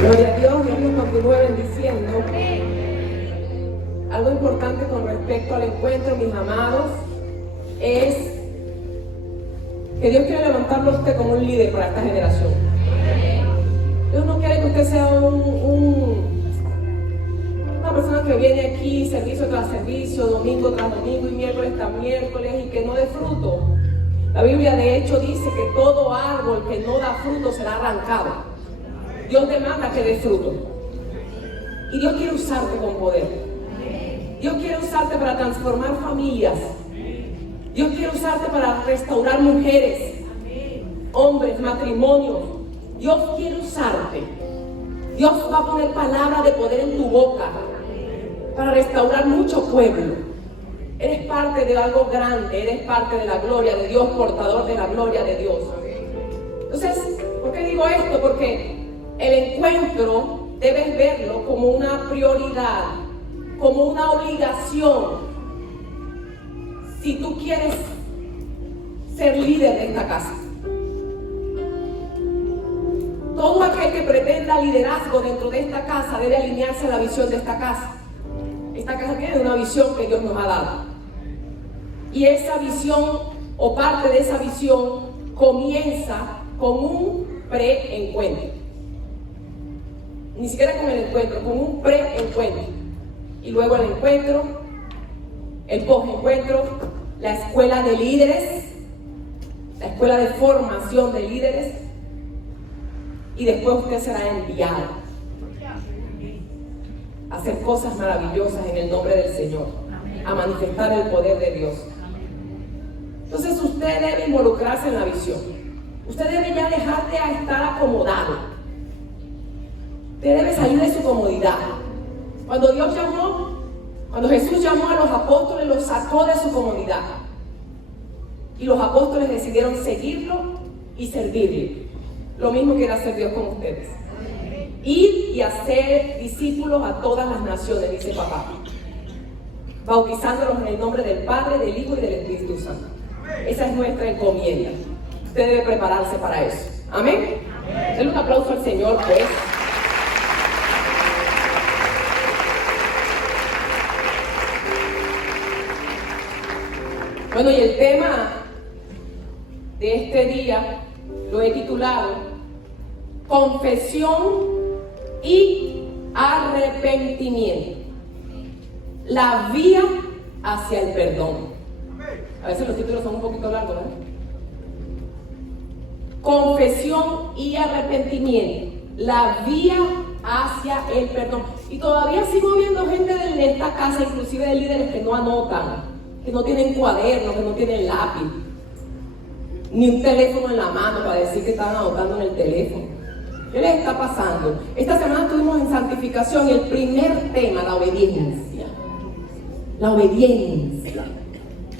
Gloria a Dios, Dios nos continúe bendiciendo. Algo importante con respecto al encuentro, mis amados, es que Dios quiere levantarlo a usted como un líder para esta generación. Dios no quiere que usted sea una persona que viene aquí servicio tras servicio, domingo tras domingo y miércoles tras miércoles y que no dé fruto. La Biblia de hecho dice que todo árbol que no da fruto será arrancado. Dios demanda que des fruto. Y Dios quiere usarte con poder. Dios quiere usarte para transformar familias. Dios quiere usarte para restaurar mujeres, hombres, matrimonios. Dios quiere usarte. Dios va a poner palabras de poder en tu boca para restaurar mucho pueblo. Eres parte de algo grande, eres parte de la gloria de Dios, portador de la gloria de Dios. Entonces, ¿por qué digo esto? Porque el encuentro debes verlo como una prioridad, como una obligación. Si tú quieres ser líder de esta casa, todo aquel que pretenda liderazgo dentro de esta casa debe alinearse a la visión de esta casa. Esta casa tiene una visión que Dios nos ha dado. Y esa visión, o parte de esa visión, comienza con un pre-encuentro. Ni siquiera con el encuentro, con un pre-encuentro. Y luego el encuentro, el post-encuentro, la escuela de líderes, la escuela de formación de líderes, y después usted será enviado a hacer cosas maravillosas en el nombre del Señor, a manifestar el poder de Dios. Entonces usted debe involucrarse en la visión. Usted debe ya dejar de estar acomodado. Usted debe salir de su comodidad. Cuando Jesús llamó a los apóstoles, los sacó de su comodidad. Y los apóstoles decidieron seguirlo y servirle. Lo mismo quiere hacer Dios con ustedes. Ir y hacer discípulos a todas las naciones, dice papá, bautizándolos en el nombre del Padre, del Hijo y del Espíritu Santo. Esa es nuestra encomienda. Usted debe prepararse para eso. Amén. Denle un aplauso al Señor, pues. Bueno, y el tema de este día lo he titulado Confesión y arrepentimiento. La vía hacia el perdón. A veces los títulos son un poquito largos, ¿verdad? Confesión y arrepentimiento. La vía hacia el perdón. Y todavía sigo viendo gente de esta casa, inclusive de líderes que no anotan, que no tienen cuaderno, que no tienen lápiz, ni un teléfono en la mano para decir que estaban anotando en el teléfono. ¿Qué les está pasando? Esta semana estuvimos en santificación y el primer tema, la obediencia. La obediencia.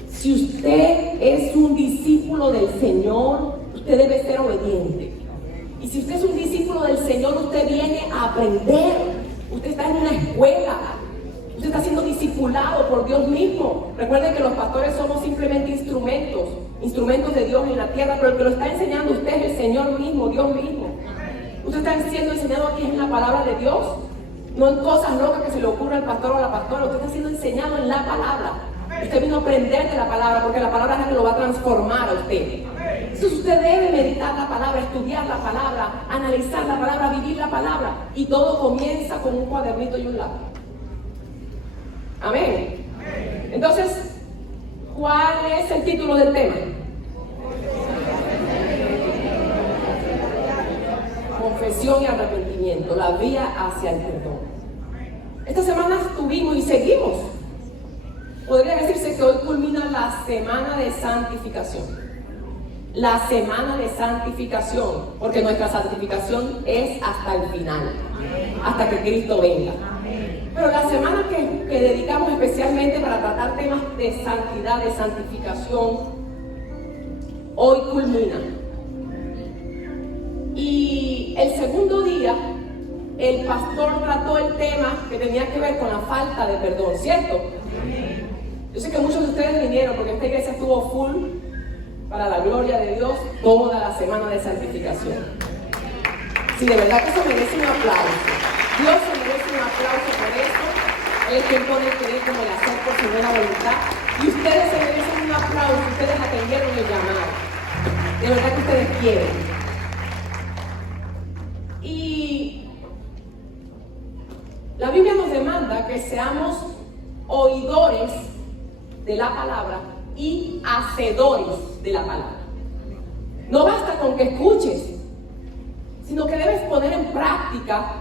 Si usted es un discípulo del Señor, usted debe ser obediente. Y si usted es un discípulo del Señor, usted viene a aprender. Usted está en una escuela. Usted está siendo discipulado por Dios mismo. Recuerden que los pastores somos simplemente instrumentos de Dios en la tierra, pero el que lo está enseñando usted es el Señor mismo, Dios mismo. Usted está siendo enseñado aquí en la palabra de Dios, no en cosas locas que se le ocurra al pastor o a la pastora. Usted está siendo enseñado en la palabra. Usted vino a aprender de la palabra, porque la palabra es la que lo va a transformar a usted. Entonces usted debe meditar la palabra, estudiar la palabra, analizar la palabra, vivir la palabra. Y todo comienza con un cuadernito y un lápiz. Amén. Entonces, ¿cuál es el título del tema? Confesión y arrepentimiento, la vía hacia el perdón. Esta semana estuvimos y seguimos. Podría decirse que hoy culmina la semana de santificación. La semana de santificación, porque nuestra santificación es hasta el final, hasta que Cristo venga. Pero la semana que dedicamos especialmente para tratar temas de santidad, de santificación, hoy culmina. Y el segundo día, el pastor trató el tema que tenía que ver con la falta de perdón, ¿cierto? Yo sé que muchos de ustedes vinieron porque esta iglesia estuvo full para la gloria de Dios toda la semana de santificación. Sí, de verdad que se merece un aplauso. Dios se merece un aplauso por eso. Él es quien pone el querer como el hacer por su buena voluntad. Y ustedes se merecen un aplauso. Ustedes atendieron el llamado. De verdad que ustedes quieren. Y la Biblia nos demanda que seamos oidores de la palabra y hacedores de la palabra. No basta con que escuches, sino que debes poner en práctica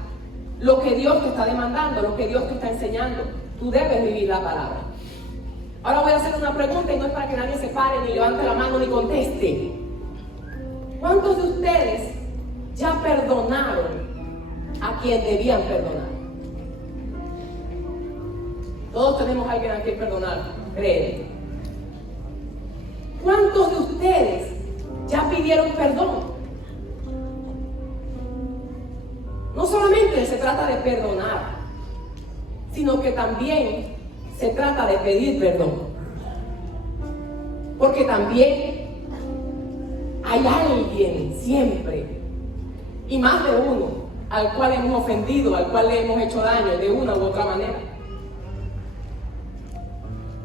lo que Dios te está demandando, lo que Dios te está enseñando. Tú debes vivir la palabra. Ahora voy a hacer una pregunta y no es para que nadie se pare, ni levante la mano, ni conteste. ¿Cuántos de ustedes ya perdonaron a quien debían perdonar? Todos tenemos a alguien a quien perdonar, creen. ¿Cuántos de ustedes ya pidieron perdón? No solamente se trata de perdonar, sino que también se trata de pedir perdón. Porque también hay alguien siempre, y más de uno, al cual hemos ofendido, al cual le hemos hecho daño de una u otra manera.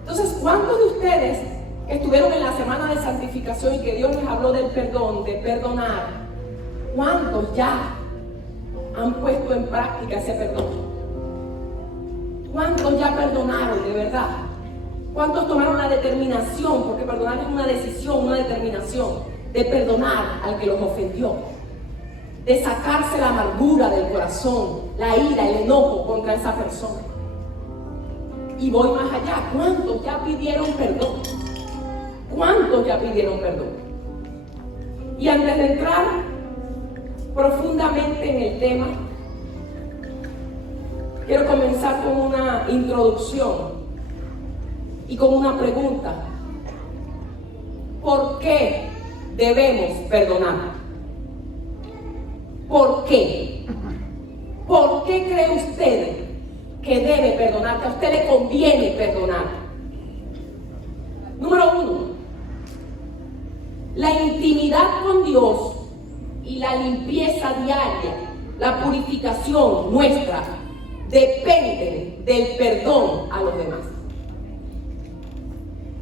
Entonces, ¿cuántos de ustedes que estuvieron en la semana de santificación y que Dios les habló del perdón, de perdonar, cuántos ya han puesto en práctica ese perdón? ¿Cuántos ya perdonaron de verdad? ¿Cuántos tomaron la determinación? Porque perdonar es una decisión, una determinación de perdonar al que los ofendió, de sacarse la amargura del corazón, la ira, el enojo contra esa persona. Y voy más allá, ¿cuántos ya pidieron perdón? ¿Cuántos ya pidieron perdón? Y antes de entrar profundamente en el tema, quiero comenzar con una introducción y con una pregunta. ¿Por qué debemos perdonar? ¿Por qué? ¿Por qué cree usted que debe perdonar, que a usted le conviene perdonar? Número 1, la intimidad con Dios y la limpieza diaria, la purificación nuestra, dependen del perdón a los demás.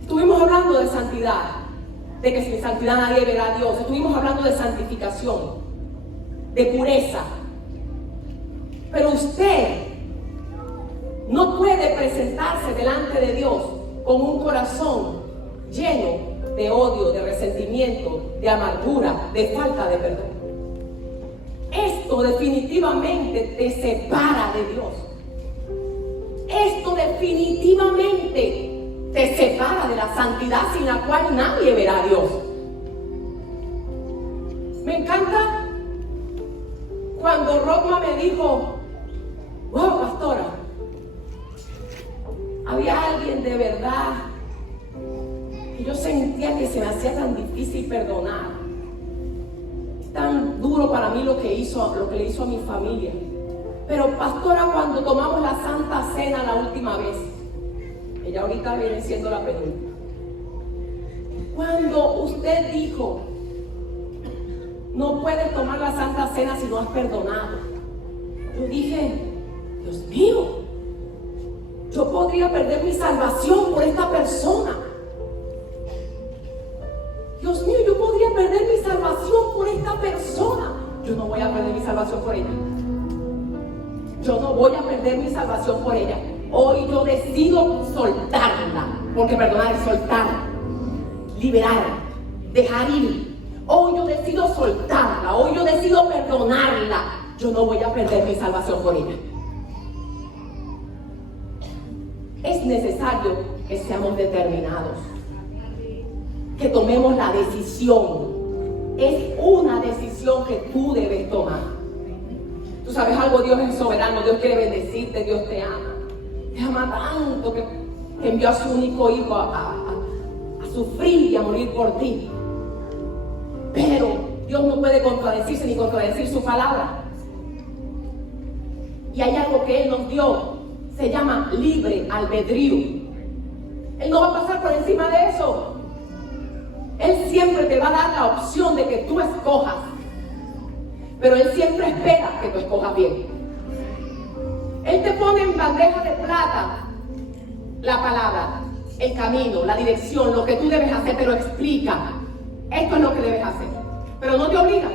Estuvimos hablando de santidad, de que sin santidad nadie verá a Dios. Estuvimos hablando de santificación, de pureza. Pero usted no puede presentarse delante de Dios con un corazón lleno de odio, de resentimiento, de amargura, de falta de perdón. Esto definitivamente te separa de Dios. Esto definitivamente te separa de la santidad sin la cual nadie verá a Dios. Me encanta cuando Roma me dijo: wow, pastora, había alguien de verdad que yo sentía que se me hacía tan difícil perdonar. Es tan duro para mí lo que le hizo a mi familia. Pero pastora, cuando tomamos la Santa Cena la última vez, ella ahorita viene siendo la penúltima, cuando usted dijo: no puedes tomar la Santa Cena si no has perdonado, yo dije: Dios mío, yo podría perder mi salvación por esta persona. Dios mío, yo podría perder mi salvación por esta persona. Yo no voy a perder mi salvación por ella. Yo no voy a perder mi salvación por ella. Hoy yo decido soltarla, porque perdonar es soltar, liberar, dejar ir. Hoy yo decido soltarla, hoy yo decido perdonarla. Yo no voy a perder mi salvación por ella. Es necesario que seamos determinados, que tomemos la decisión. Es una decisión que tú debes tomar. Tú sabes algo, Dios es soberano, Dios quiere bendecirte, Dios te ama. Te ama tanto que envió a su único hijo a sufrir y a morir por ti. Pero Dios no puede contradecirse ni contradecir su palabra. Y hay algo que Él nos dio, se llama libre albedrío. Él no va a pasar por encima de eso. Él siempre te va a dar la opción de que tú escojas. pero Él siempre espera que tú escojas bien. Él te pone en bandeja de plata la palabra, el camino, la dirección, lo que tú debes hacer, te lo explica. Esto es lo que debes hacer, pero no te obliga.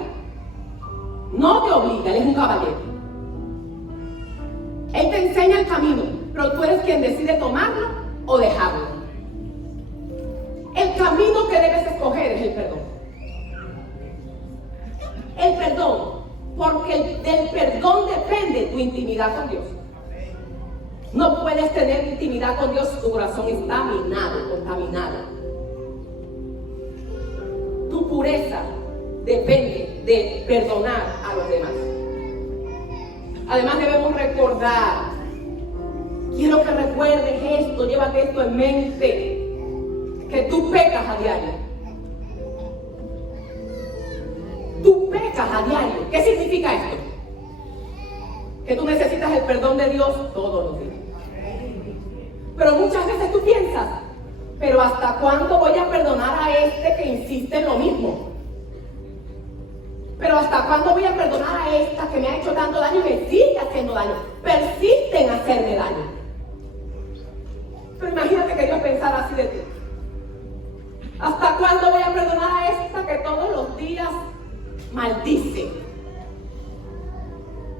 No te obliga, Él es un caballero. Él te enseña el camino, pero tú eres quien decide tomarlo o dejarlo. El camino que debes escoger es el perdón. El perdón, porque del perdón depende tu intimidad con Dios. No puedes tener intimidad con Dios si tu corazón está minado, contaminado. Tu pureza depende de perdonar a los demás. Además debemos recordar, quiero que recuerdes esto, llévate esto en mente, que tú pecas a diario. Tú pecas a diario. ¿Qué significa esto? Que tú necesitas el perdón de Dios todos los días. Pero muchas veces tú piensas, pero ¿hasta cuándo voy a perdonar a este que insiste en lo mismo? Pero ¿hasta cuándo voy a perdonar a esta que me ha hecho tanto daño y me sigue haciendo daño? Persiste en hacerme daño. Pero imagínate que Dios pensara así de ti. ¿Hasta cuándo voy a perdonar a esta que todos los días maldice?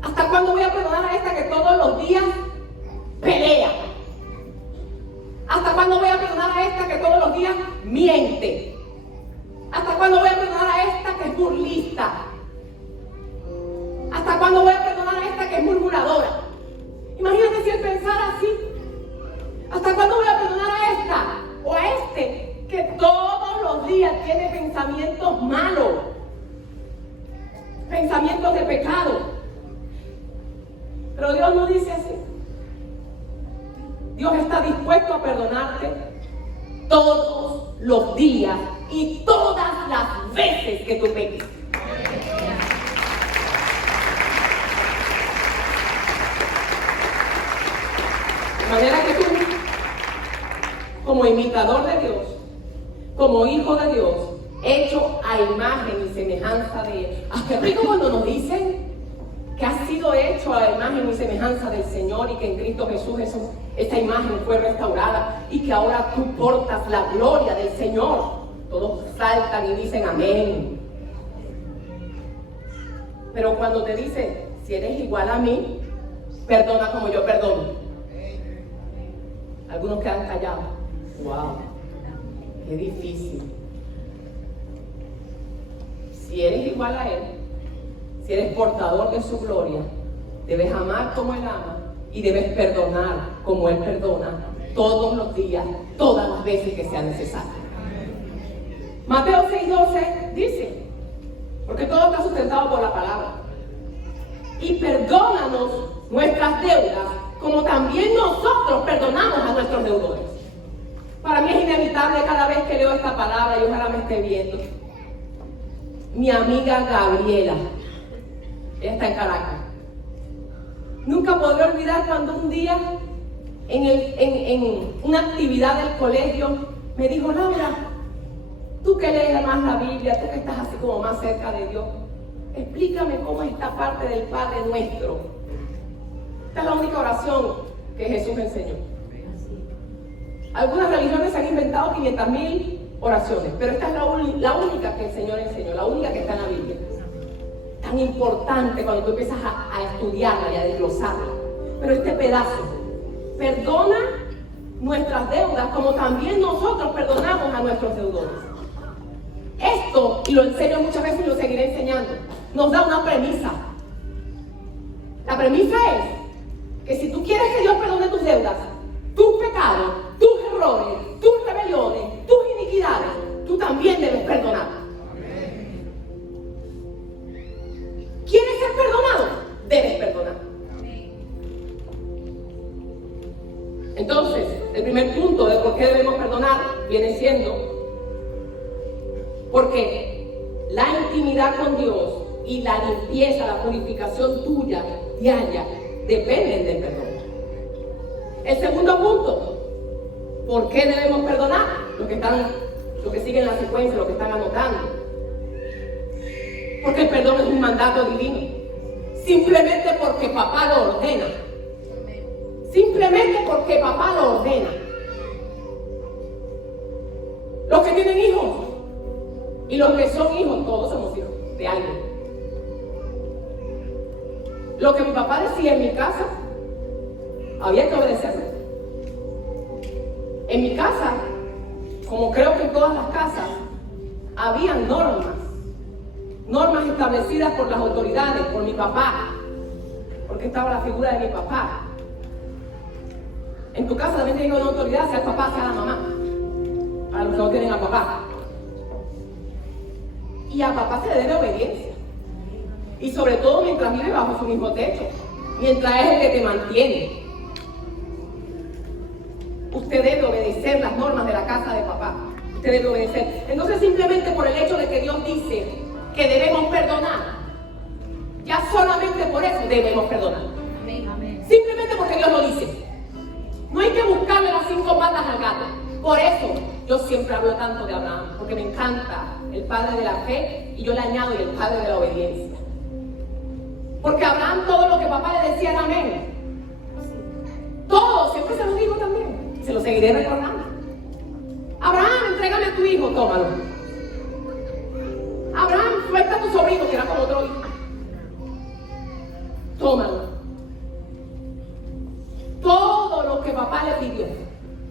¿Hasta cuándo voy a perdonar a esta que todos los días pelea? ¿Hasta cuándo voy a perdonar a esta que todos los días miente? ¿Hasta cuándo voy a perdonar a esta que es burlista? ¿Hasta cuándo voy a perdonar a esta que es murmuradora? Imagínate si él pensara así. ¿Hasta cuándo voy a perdonar a esta o a este que todos los días tiene pensamientos malos? Pensamientos de pecado. Pero Dios no dice así. Dios está dispuesto a perdonarte todos los días y todas las veces que tú peques. De manera que tú, como imitador de Dios, como hijo de Dios, hecho a imagen y semejanza de Él. Qué rico cuando nos dicen que has sido hecho a imagen y semejanza del Señor y que en Cristo Jesús esta imagen fue restaurada y que ahora tú portas la gloria del Señor. Todos saltan y dicen amén. Pero cuando te dicen, si eres igual a mí, perdona como yo perdono. Algunos quedan callados. ¡Wow! ¡Qué difícil! Si eres igual a Él, si eres portador de su gloria, debes amar como Él ama y debes perdonar como Él perdona todos los días, todas las veces que sea necesario. Mateo 6:12 dice, porque todo está sustentado por la palabra, y perdónanos nuestras deudas como también nosotros perdonamos a nuestros deudores. Para mí es inevitable cada vez que leo esta palabra, y ojalá me esté viendo, mi amiga Gabriela, ella está en Caracas. Nunca podré olvidar cuando un día en una actividad del colegio me dijo, Laura, tú que lees más la Biblia, tú que estás así como más cerca de Dios, explícame cómo es esta parte del Padre Nuestro. Esta es la única oración que Jesús enseñó. Algunas religiones se han inventado 500,000 oraciones, pero esta es la única que el Señor enseñó, la única que está en la Biblia. Tan importante cuando tú empiezas a estudiarla y a desglosarla. Pero este pedazo, perdona nuestras deudas como también nosotros perdonamos a nuestros deudores. Esto, y lo enseño muchas veces y lo seguiré enseñando, nos da una premisa. La premisa es que si tú quieres que Dios perdone tus deudas, tus pecados, tus errores, tus rebeliones, tus iniquidades, tú también debes perdonar. ¿Quieres ser perdonado? Debes perdonar. Entonces, el primer punto de por qué debemos perdonar viene siendo porque la intimidad con Dios y la limpieza, la purificación tuya diaria dependen del perdón. El segundo punto, ¿por qué debemos perdonar? Los que siguen la secuencia, los que están anotando. porque el perdón es un mandato divino. Simplemente porque papá lo ordena. Simplemente porque papá lo ordena. Los que tienen hijos y los que son hijos, todos somos hijos de alguien. Lo que mi papá decía en mi casa, había que obedecerlo. En mi casa, como creo que en todas las casas, había normas establecidas por las autoridades, por mi papá, porque estaba la figura de mi papá. En tu casa también tiene una autoridad, sea el papá, sea la mamá, para los que no tienen a papá. Y a papá se le debe obediencia, y sobre todo mientras vive bajo su mismo techo, mientras es el que te mantiene. Usted debe obedecer las normas de la casa de papá. Usted debe obedecer. Entonces, simplemente por el hecho de que Dios dice que debemos perdonar, ya solamente por eso debemos perdonar. Simplemente porque Dios lo dice. No hay que buscarle las 5 patas al gato. Por eso yo siempre hablo tanto de Abraham, porque me encanta el padre de la fe, y yo le añado y el padre de la obediencia. Porque Abraham, todo lo que papá le decía era amén. Todo, siempre se lo digo también. Se lo seguiré recordando. Abraham, entrégame a tu hijo, tómalo. Abraham, suelta a tu sobrino, que era como otro hijo. Tómalo. Todo lo que papá le pidió,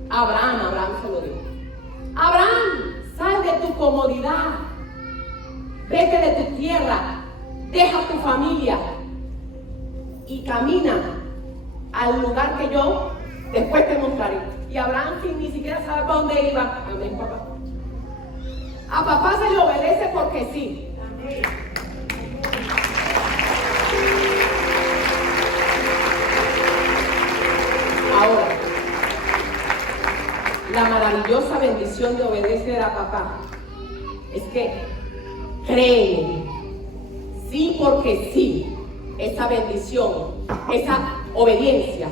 Abraham se lo dio. Abraham, sal de tu comodidad. Vete de tu tierra. Deja tu familia. Y camina al lugar que yo después te mostraré. Y Abraham, sin ni siquiera saber para dónde iba, amén, papá. A papá se le obedece porque sí. Amén. Ahora, la maravillosa bendición de obedecer a papá es que, créeme, sí porque sí, esa bendición, esa obediencia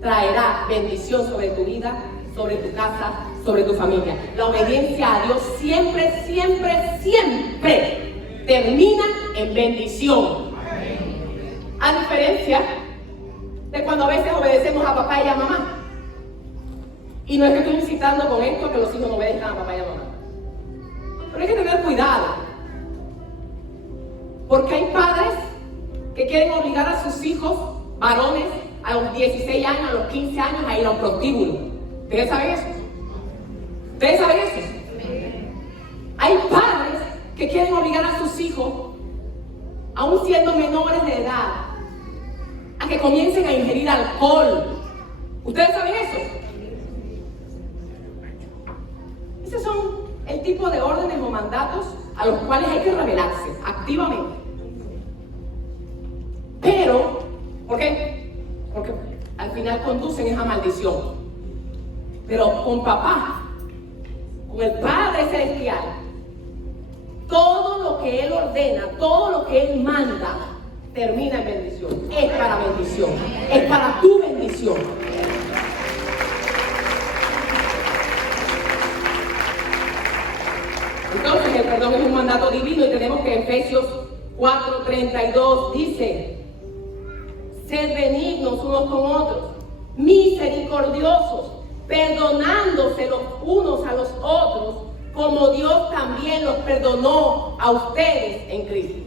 traerá bendición sobre tu vida, sobre tu casa, sobre tu familia. La obediencia a Dios siempre, siempre, siempre termina en bendición. A diferencia de cuando a veces obedecemos a papá y a mamá. Y no es que estoy incitando con esto a que los hijos no obedezcan a papá y a mamá. Pero hay que tener cuidado. Porque hay padres que quieren obligar a sus hijos, varones, a los 16 años, a los 15 años, a ir a un prostíbulo. ¿Ustedes saben eso? ¿Ustedes saben eso? Hay padres que quieren obligar a sus hijos, aún siendo menores de edad, a que comiencen a ingerir alcohol. ¿Ustedes saben eso? Esos son el tipo de órdenes o mandatos a los cuales hay que rebelarse activamente. Pero, ¿por qué? Porque al final conducen esa maldición. Pero con papá, con el Padre Celestial, todo lo que Él ordena, todo lo que Él manda, termina en bendición. Es para bendición. Es para tu bendición. Entonces el perdón es un mandato divino, y tenemos que Efesios 4:32 dice: sed benignos unos con otros, misericordiosos, perdonándose los unos a los otros, como Dios también los perdonó a ustedes en Cristo.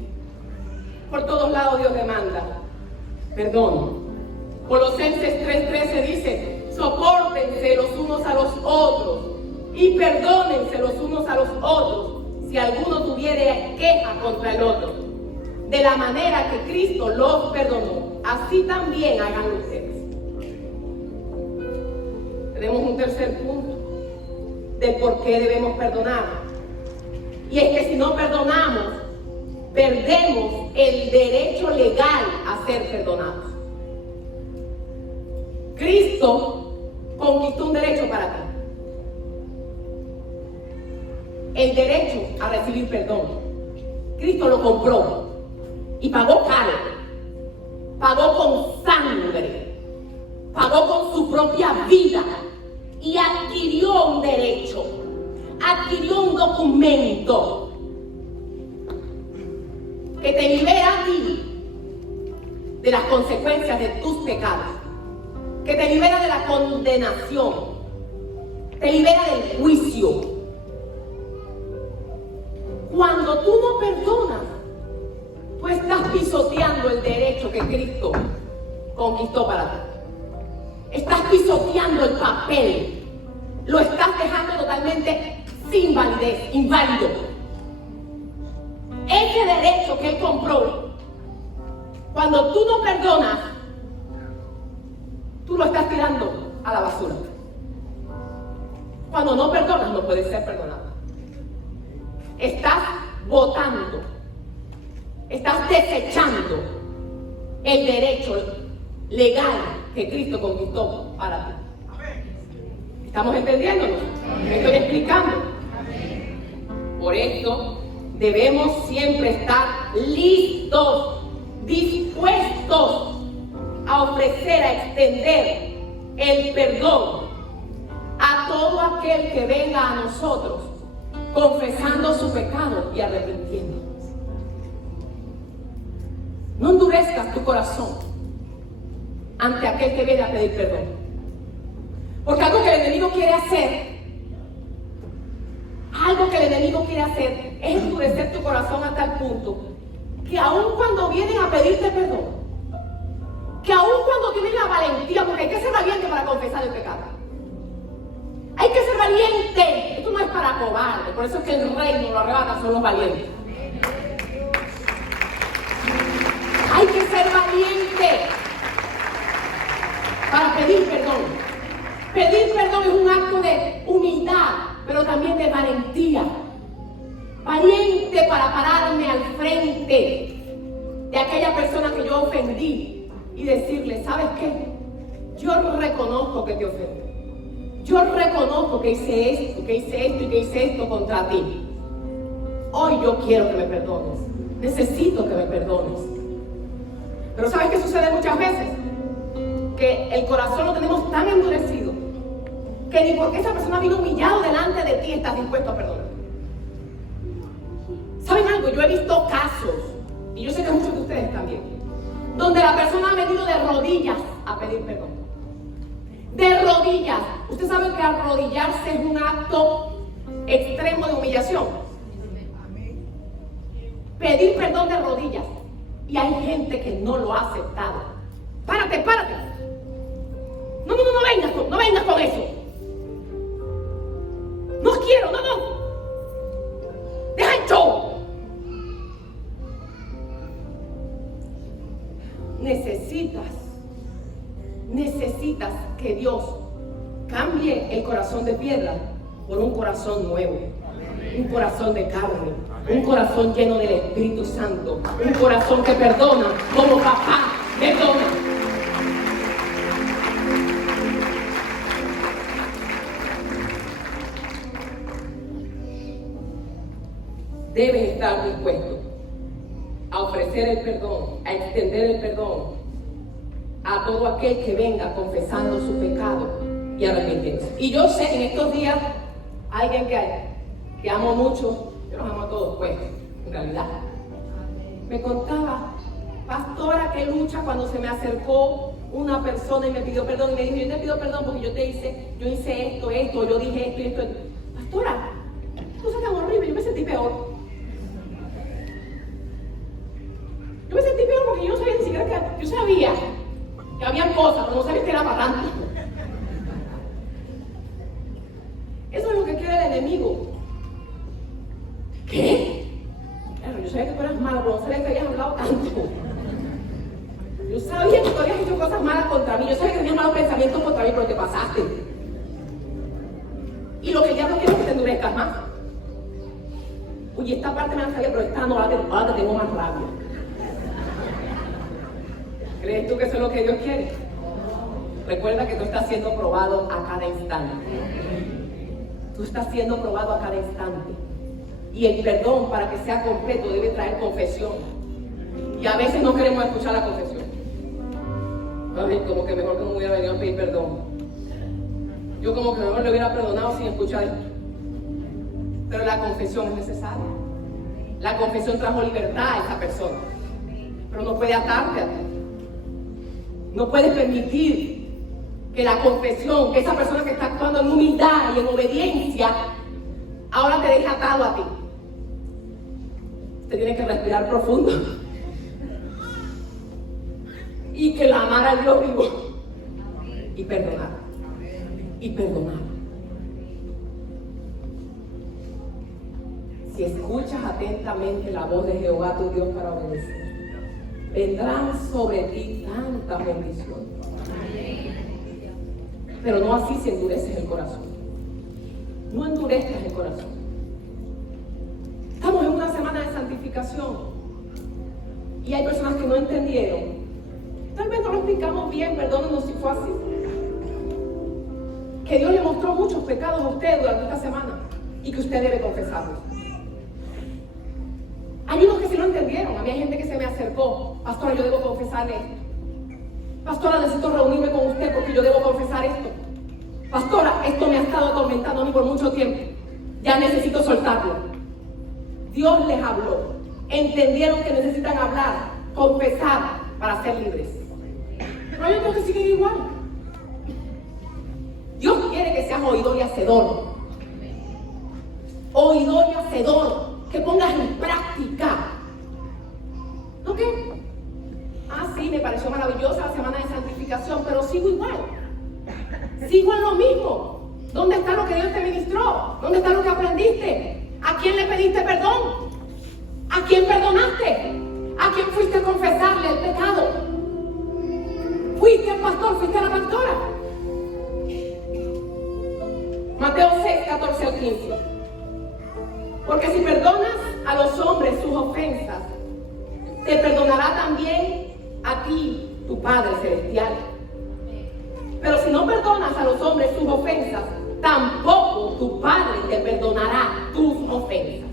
Por todos lados Dios demanda perdón. Colosenses 3:13 dice: sopórtense los unos a los otros y perdónense los unos a los otros si alguno tuviere queja contra el otro. De la manera que Cristo los perdonó, así también háganlo ustedes. Tenemos un tercer punto del por qué debemos perdonar. Y es que si no perdonamos, perdemos el derecho legal a ser perdonados. Cristo conquistó un derecho para ti. El derecho a recibir perdón. Cristo lo compró y pagó caro. Pagó con sangre. Pagó con su propia vida y adquirió un derecho. Adquirió un documento que te libera a ti de las consecuencias de tus pecados, que te libera de la condenación, te libera del juicio. Cuando tú no perdonas, tú estás pisoteando el derecho que Cristo conquistó para ti. Estás pisoteando el papel, lo estás dejando totalmente sin validez, inválido. Ese derecho que Él compró, cuando tú no perdonas, tú lo estás tirando a la basura. Cuando no perdonas, no puedes ser perdonado. Estás botando, estás desechando el derecho legal que Cristo conquistó para ti. ¿Estamos entendiéndonos? Me estoy explicando. Por esto debemos siempre estar listos, dispuestos a ofrecer, a extender el perdón a todo aquel que venga a nosotros confesando su pecado y arrepintiéndose. No endurezcas tu corazón ante aquel que viene a pedir perdón, porque algo que el enemigo quiere hacer es endurecer tu corazón hasta el punto que aun cuando vienen a pedirte perdón, que aun cuando tienen la valentía, porque hay que ser valiente para confesar el pecado, hay que ser valiente. Esto no es para cobardes, por eso es que el reino lo arrebata son los valientes. Hay que ser valiente para pedir perdón. Pedir perdón es un acto de humildad, pero también de valentía. Valiente para pararme al frente de aquella persona que yo ofendí y decirle, ¿sabes qué? Yo reconozco que te ofendí. Yo reconozco que hice esto y que hice esto contra ti. Hoy yo quiero que me perdones. Necesito que me perdones. Pero ¿sabes qué sucede muchas veces? Que el corazón lo tenemos tan endurecido que ni porque esa persona vino humillado delante de ti estás dispuesto a perdonar. ¿Saben algo? Yo he visto casos, y yo sé que muchos de ustedes también, donde la persona ha venido de rodillas a pedir perdón. De rodillas. Usted sabe que arrodillarse es un acto extremo de humillación. Pedir perdón de rodillas. Y hay gente que no lo ha aceptado. Párate. No vengas con eso. No quiero, no. Deja el show. Necesitas que Dios cambie el corazón de piedra por un corazón nuevo, un corazón de carne, un corazón lleno del Espíritu Santo, un corazón que perdona como papá perdona. Debes estar dispuesto a ofrecer el perdón, a extender el perdón a todo aquel que venga confesando su pecado y arrepintiéndose. Y yo sé que en estos días alguien que amo mucho, yo los amo a todos pues, en realidad, me contaba, pastora, qué lucha cuando se me acercó una persona y me pidió perdón y me dijo, yo te pido perdón porque yo hice esto, yo dije esto y esto. Pastora, cosa tan horrible, yo me sentí peor. Yo me sentí peor porque yo no sabía ni siquiera que, yo sabía que había cosas, pero no sabía que era para tanto. Eso es lo que quiere el enemigo. ¿Qué? Claro, yo sabía que tú eras malo, pero no sabía que habías hablado tanto. Yo sabía que tú habías hecho cosas malas contra mí, yo sabía que tenías malos pensamientos contra mí, pero te pasaste. Y lo que el diablo quiere es que te endurezcas más. Oye, esta parte me la sabía, pero esta no, ahora te tengo más rabia. ¿Crees tú que eso es lo que Dios quiere? Recuerda que tú estás siendo probado a cada instante. Tú estás siendo probado a cada instante. Y el perdón, para que sea completo, debe traer confesión. Y a veces no queremos escuchar la confesión. Ay, como que mejor que no me hubiera venido a pedir perdón. Yo como que mejor le hubiera perdonado sin escuchar esto. Pero la confesión es necesaria. La confesión trajo libertad a esa persona, pero no puede atarte a ti. No puedes permitir que la confesión, que esa persona que está actuando en humildad y en obediencia, ahora te deje atado a ti. Usted tiene que respirar profundo y que la amar al Dios vivo y perdonar. Y perdonar. Si escuchas atentamente la voz de Jehová tu Dios para obedecer, vendrán sobre ti tantas bendiciones. Pero no así si endureces el corazón. No endurezcas el corazón. Estamos en una semana de santificación y hay personas que no entendieron. Tal vez no lo explicamos bien, perdónenos si fue así. Que Dios le mostró muchos pecados a usted durante esta semana y que usted debe confesarlos. Hay unos que sí lo entendieron. A mí hay gente que se me acercó: pastora, yo debo confesarle esto. Pastora, necesito reunirme con usted porque yo debo confesar esto. Pastora, esto me ha estado atormentando a mí por mucho tiempo. Ya necesito soltarlo. Dios les habló. Entendieron que necesitan hablar, confesar para ser libres. Pero hay otros que siguen igual. Dios quiere que seas oidor y hacedor. Oidor y hacedor. Que pongas en práctica. ¿No qué? Sí, me pareció maravillosa la semana de santificación, pero sigo igual. Sigo en lo mismo. ¿Dónde está lo que Dios te ministró? ¿Dónde está lo que aprendiste? ¿A quién le pediste perdón? ¿A quién perdonaste? ¿A quién fuiste a confesarle el pecado? ¿Fuiste al pastor? ¿Fuiste a la pastora? Mateo 6, 14 al 15. Porque si perdonas a los hombres sus ofensas, te perdonará también a ti, tu Padre Celestial. Pero si no perdonas a los hombres sus ofensas, tampoco tu Padre te perdonará tus ofensas.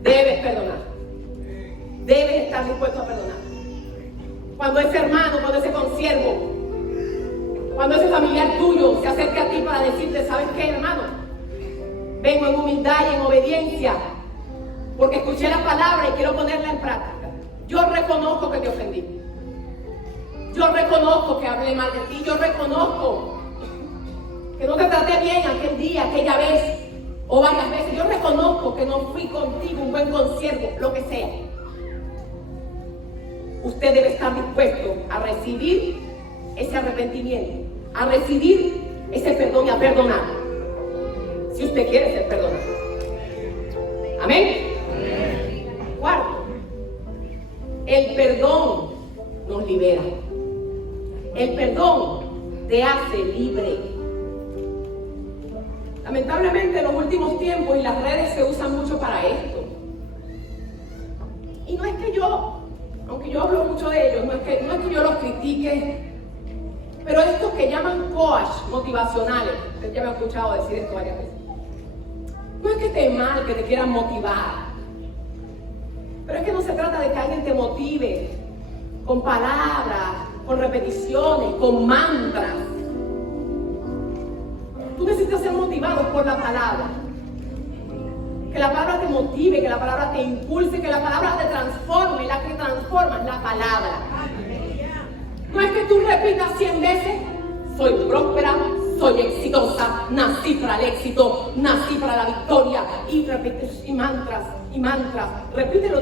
Debes perdonar. Debes estar dispuesto a perdonar. Cuando ese hermano, cuando ese consiervo, cuando ese familiar tuyo se acerque a ti para decirte: ¿sabes qué, hermano? Vengo en humildad y en obediencia porque escuché la palabra y quiero ponerla en práctica. Yo reconozco que te ofendí. Yo reconozco que hablé mal de ti. Yo reconozco que no te traté bien aquel día, aquella vez o varias veces. Yo reconozco que no fui contigo un buen consiervo, lo que sea. Usted debe estar dispuesto a recibir ese arrepentimiento, a recibir ese perdón y a perdonar. Si usted quiere ser perdonado. Amén. Cuarto, el perdón nos libera. El perdón te hace libre. Lamentablemente en los últimos tiempos y las redes se usan mucho para esto. Y no es que yo, aunque yo hablo mucho de ellos, no es que yo los critique, pero estos que llaman coach motivacionales, ustedes ya me han escuchado decir esto varias veces. No es que esté mal que te quieran motivar, pero es que no se trata de que alguien te motive con palabras, con repeticiones, con mantras. Tú necesitas ser motivado por la palabra. Que la palabra te motive, que la palabra te impulse, que la palabra te transforme. La que transforma es la palabra. No es que tú repitas 100 veces: soy próspera, soy exitosa, nací para el éxito, nací para la victoria. Y repites y mantras. Repítelo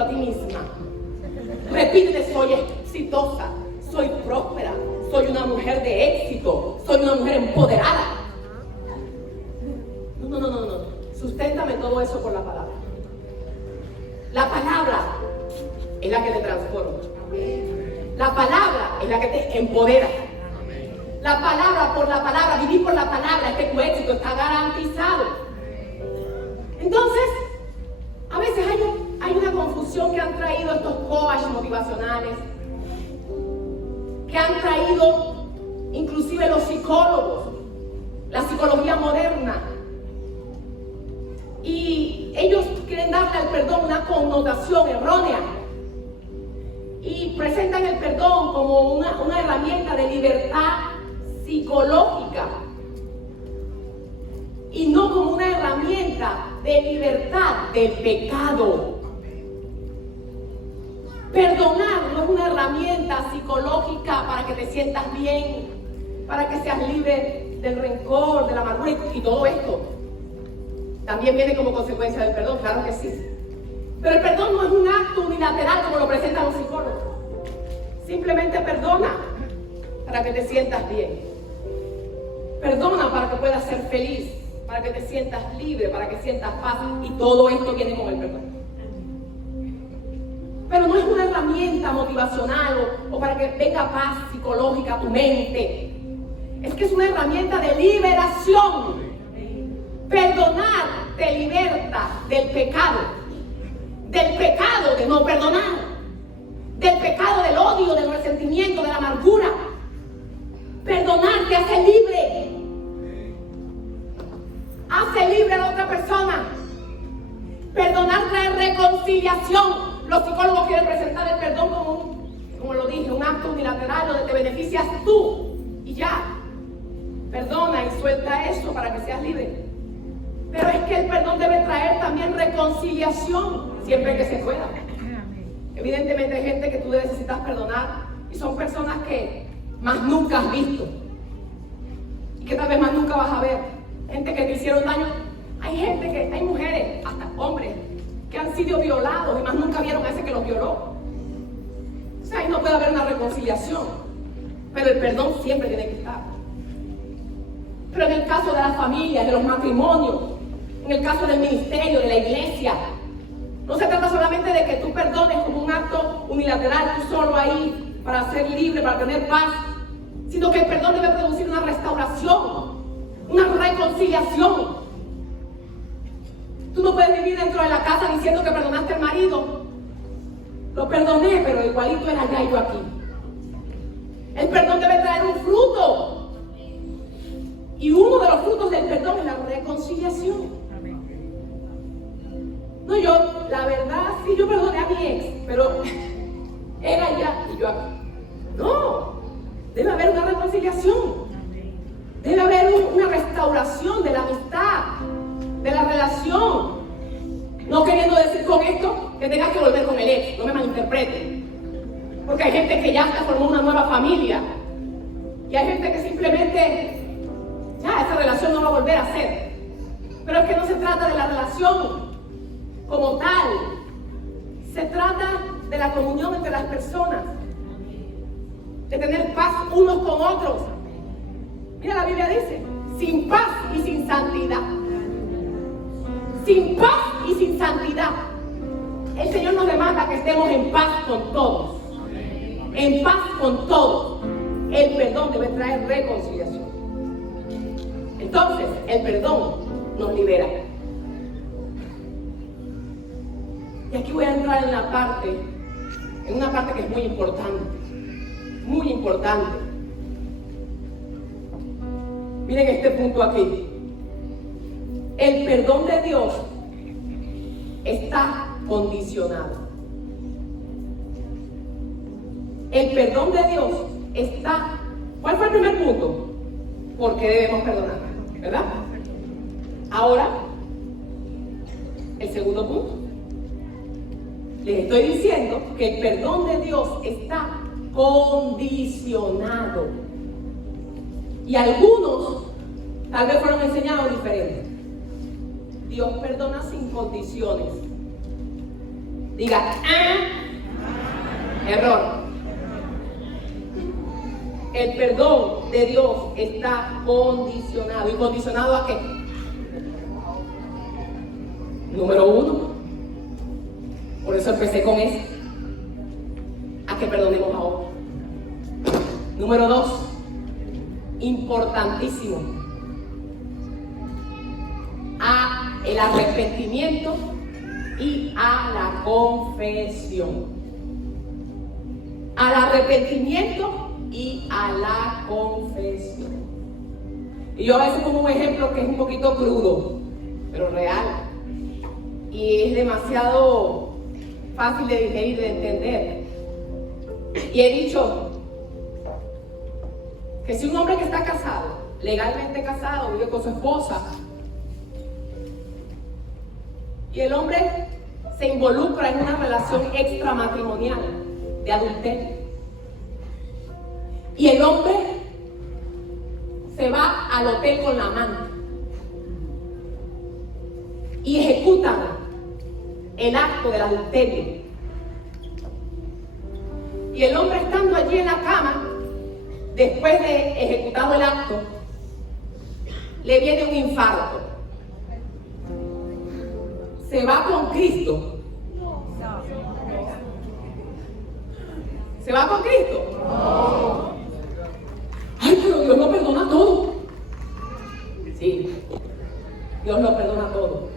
a ti misma. Repite: soy exitosa, soy próspera, soy una mujer de éxito, soy una mujer empoderada. No. Susténtame todo eso por la palabra. La palabra es la que te transforma. La palabra es la que te empodera. La palabra, por la palabra, vivir por la palabra, es que tu éxito está garantizado. Entonces, a veces hay una confusión que han traído estos coaches motivacionales, que han traído inclusive los psicólogos, la psicología moderna. Y ellos quieren darle al perdón una connotación errónea. Y presentan el perdón como una herramienta de libertad psicológica y no como una herramienta herramienta de libertad del pecado. Perdonar no es una herramienta psicológica para que te sientas bien, para que seas libre del rencor, de la amargura y todo esto. También viene como consecuencia del perdón, claro que sí. Pero el perdón no es un acto unilateral como lo presentan los psicólogos. Simplemente perdona para que te sientas bien. Perdona para que puedas ser feliz, para que te sientas libre, para que sientas paz. Y todo esto viene con el perdón. Pero no es una herramienta motivacional o para que venga paz psicológica a tu mente. Es que es una herramienta de liberación. Perdonar te liberta del pecado de no perdonar, del pecado del odio, del resentimiento, de la amargura. Perdonar te hace libre. Hace libre a la otra persona. Perdonar trae reconciliación. Los psicólogos quieren presentar el perdón como lo dije, un acto unilateral donde te beneficias tú y ya. Perdona y suelta eso para que seas libre. Pero es que el perdón debe traer también reconciliación, siempre que se pueda. Evidentemente hay gente que tú necesitas perdonar y son personas que más nunca has visto y que tal vez más nunca vas a ver. Gente que te hicieron daño. Hay mujeres, hasta hombres, que han sido violados y más nunca vieron a ese que los violó. O sea, ahí no puede haber una reconciliación. Pero el perdón siempre tiene que estar. Pero en el caso de las familias, de los matrimonios, en el caso del ministerio, de la iglesia, no se trata solamente de que tú perdones como un acto unilateral, tú solo ahí, para ser libre, para tener paz, sino que el perdón debe producir una restauración, una reconciliación. Tú no puedes vivir dentro de la casa diciendo que perdonaste al marido. Lo perdoné, pero igualito era allá y yo aquí. El perdón debe traer un fruto. Y uno de los frutos del perdón es la reconciliación. No, la verdad, sí, yo perdoné a mi ex, pero era allá y yo aquí. No, debe haber una reconciliación. Debe haber una restauración de la amistad, de la relación. No queriendo decir con esto que tengas que volver con el ex, no me malinterpreten. Porque hay gente que ya hasta formó una nueva familia. Y hay gente que simplemente, ya esa relación no va a volver a ser. Pero es que no se trata de la relación como tal. Se trata de la comunión entre las personas. De tener paz unos con otros. Mira, la Biblia dice, sin paz y sin santidad. Sin paz y sin santidad. El Señor nos demanda que estemos en paz con todos. En paz con todos. El perdón debe traer reconciliación. Entonces, el perdón nos libera. Y aquí voy a entrar en una parte que es muy importante. Muy importante. Miren este punto aquí. El perdón de Dios está condicionado. El perdón de Dios está... ¿Cuál fue el primer punto? ¿Por qué debemos perdonar? ¿Verdad? Ahora, el segundo punto. Les estoy diciendo que el perdón de Dios está condicionado. Y algunos tal vez fueron enseñados diferentes. Dios perdona sin condiciones. Diga, error. El perdón de Dios está condicionado. ¿Y condicionado a qué? Número 1. Por eso empecé con eso. A que perdonemos a otros. Número 2. Importantísimo. A el arrepentimiento y a la confesión. Al arrepentimiento y a la confesión. Y yo a veces pongo un ejemplo que es un poquito crudo, pero real. Y es demasiado fácil de digerir, de entender. Y he dicho que si un hombre que está casado, legalmente casado, vive con su esposa, Y el hombre se involucra en una relación extramatrimonial de adulterio. Y el hombre se va al hotel con la amante y ejecutan el acto del adulterio. Y el hombre, estando allí en la cama, después de ejecutado el acto, le viene un infarto. Se va con Cristo. ¿Se va con Cristo? Ay, pero Dios lo perdona todo. Sí, Dios lo perdona todo.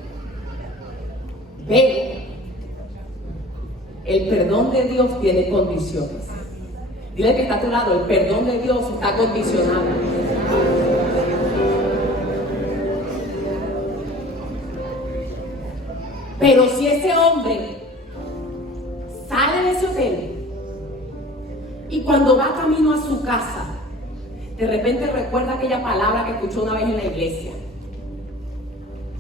Pero el perdón de Dios tiene condiciones. Dile que está a tu lado, el perdón de Dios está condicionado. Pero si ese hombre sale de ese hotel y cuando va camino a su casa, de repente recuerda aquella palabra que escuchó una vez en la iglesia.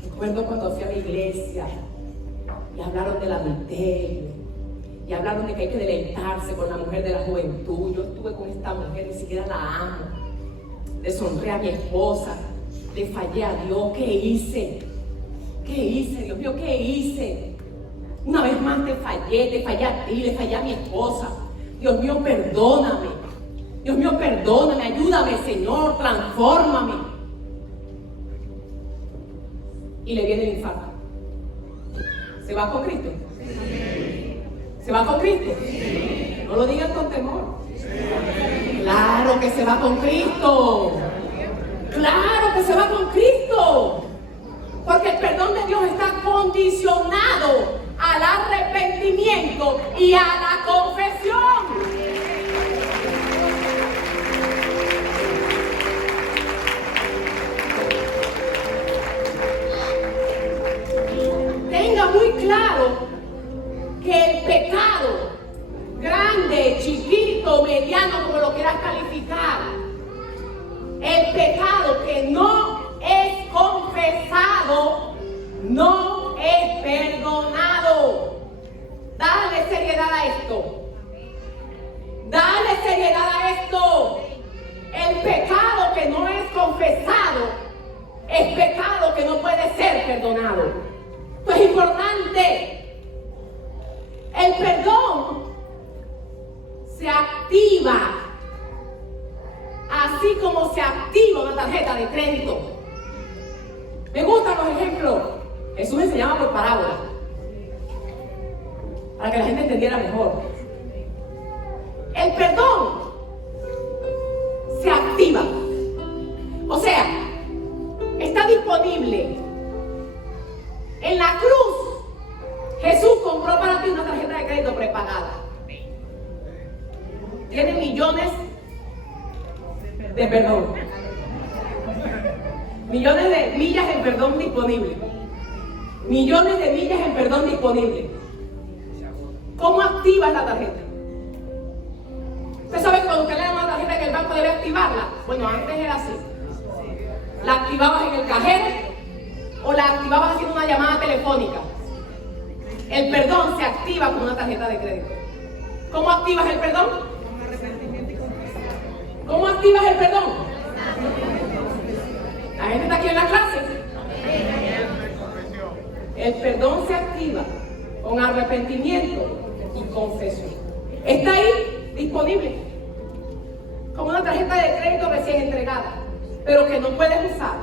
Recuerdo cuando fui a la iglesia y hablaron del adulterio y hablaron de que hay que deleitarse con la mujer de la juventud. Yo estuve con esta mujer, ni siquiera la amo. Deshonré a mi esposa, le fallé a Dios. ¿Qué hice? ¿Qué hice, Dios mío? ¿Qué hice? Una vez más te fallé a ti, le fallé a mi esposa. Dios mío, perdóname. Dios mío, perdóname, ayúdame, Señor, transfórmame. Y le viene el infarto. ¿Se va con Cristo? ¿Se va con Cristo? No lo digan con temor. Claro que se va con Cristo. Claro que se va con Cristo. Porque el perdón de Dios está condicionado al arrepentimiento y a la confesión. Tenga muy claro que el pecado, grande, chiquito, mediano, como lo quieras calificar, el pecado que no es confesado, no es perdonado. Dale seriedad a esto. Dale seriedad a esto. El pecado que no es confesado es pecado que no puede ser perdonado. Esto es importante. El perdón se activa así como se activa una tarjeta de crédito. Me gustan los ejemplos. Jesús me enseñaba por parábola para que la gente entendiera mejor. El perdón se activa. O sea, está disponible. En la cruz, Jesús compró para ti una tarjeta de crédito prepagada. Tiene millones de perdón. Millones de millas en perdón disponible. Millones de millas en perdón disponible. ¿Cómo activas la tarjeta? Usted sabe que cuando usted le da una tarjeta que el banco debe activarla. Bueno, antes era así. La activabas en el cajero o la activabas haciendo una llamada telefónica. El perdón se activa con una tarjeta de crédito. ¿Cómo activas el perdón? ¿Cómo activas el perdón? La gente está aquí en la clase. El perdón se activa con arrepentimiento y confesión. Está ahí disponible como una tarjeta de crédito recién entregada, pero que no puedes usar,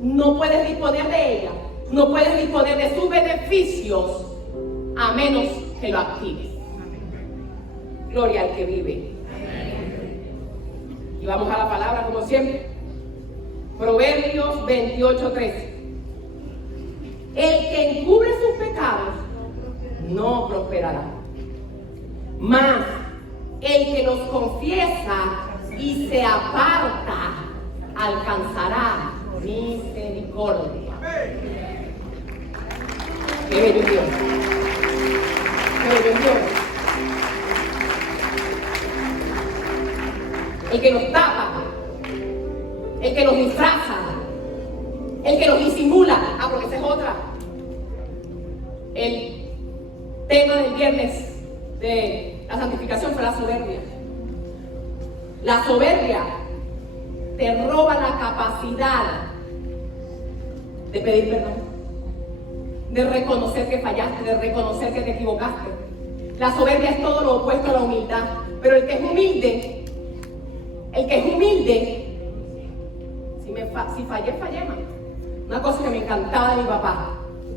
no puedes disponer de ella, no puedes disponer de sus beneficios a menos que lo actives. Gloria al que vive. Y vamos a la palabra como siempre. Proverbios 28:13. El que encubre sus pecados no prosperará, mas el que los confiesa y se aparta alcanzará misericordia. ¡Qué bello Dios! ¡Qué bello Dios! El que los tapa, el que los disfraza, el que los disimula. Ah, porque esa es otra. tema del viernes de la santificación fue la soberbia. La soberbia te roba la capacidad de pedir perdón, de reconocer que fallaste, de reconocer que te equivocaste. La soberbia es todo lo opuesto a la humildad, pero el que es humilde, si fallé, man. Una cosa que me encantaba de mi papá,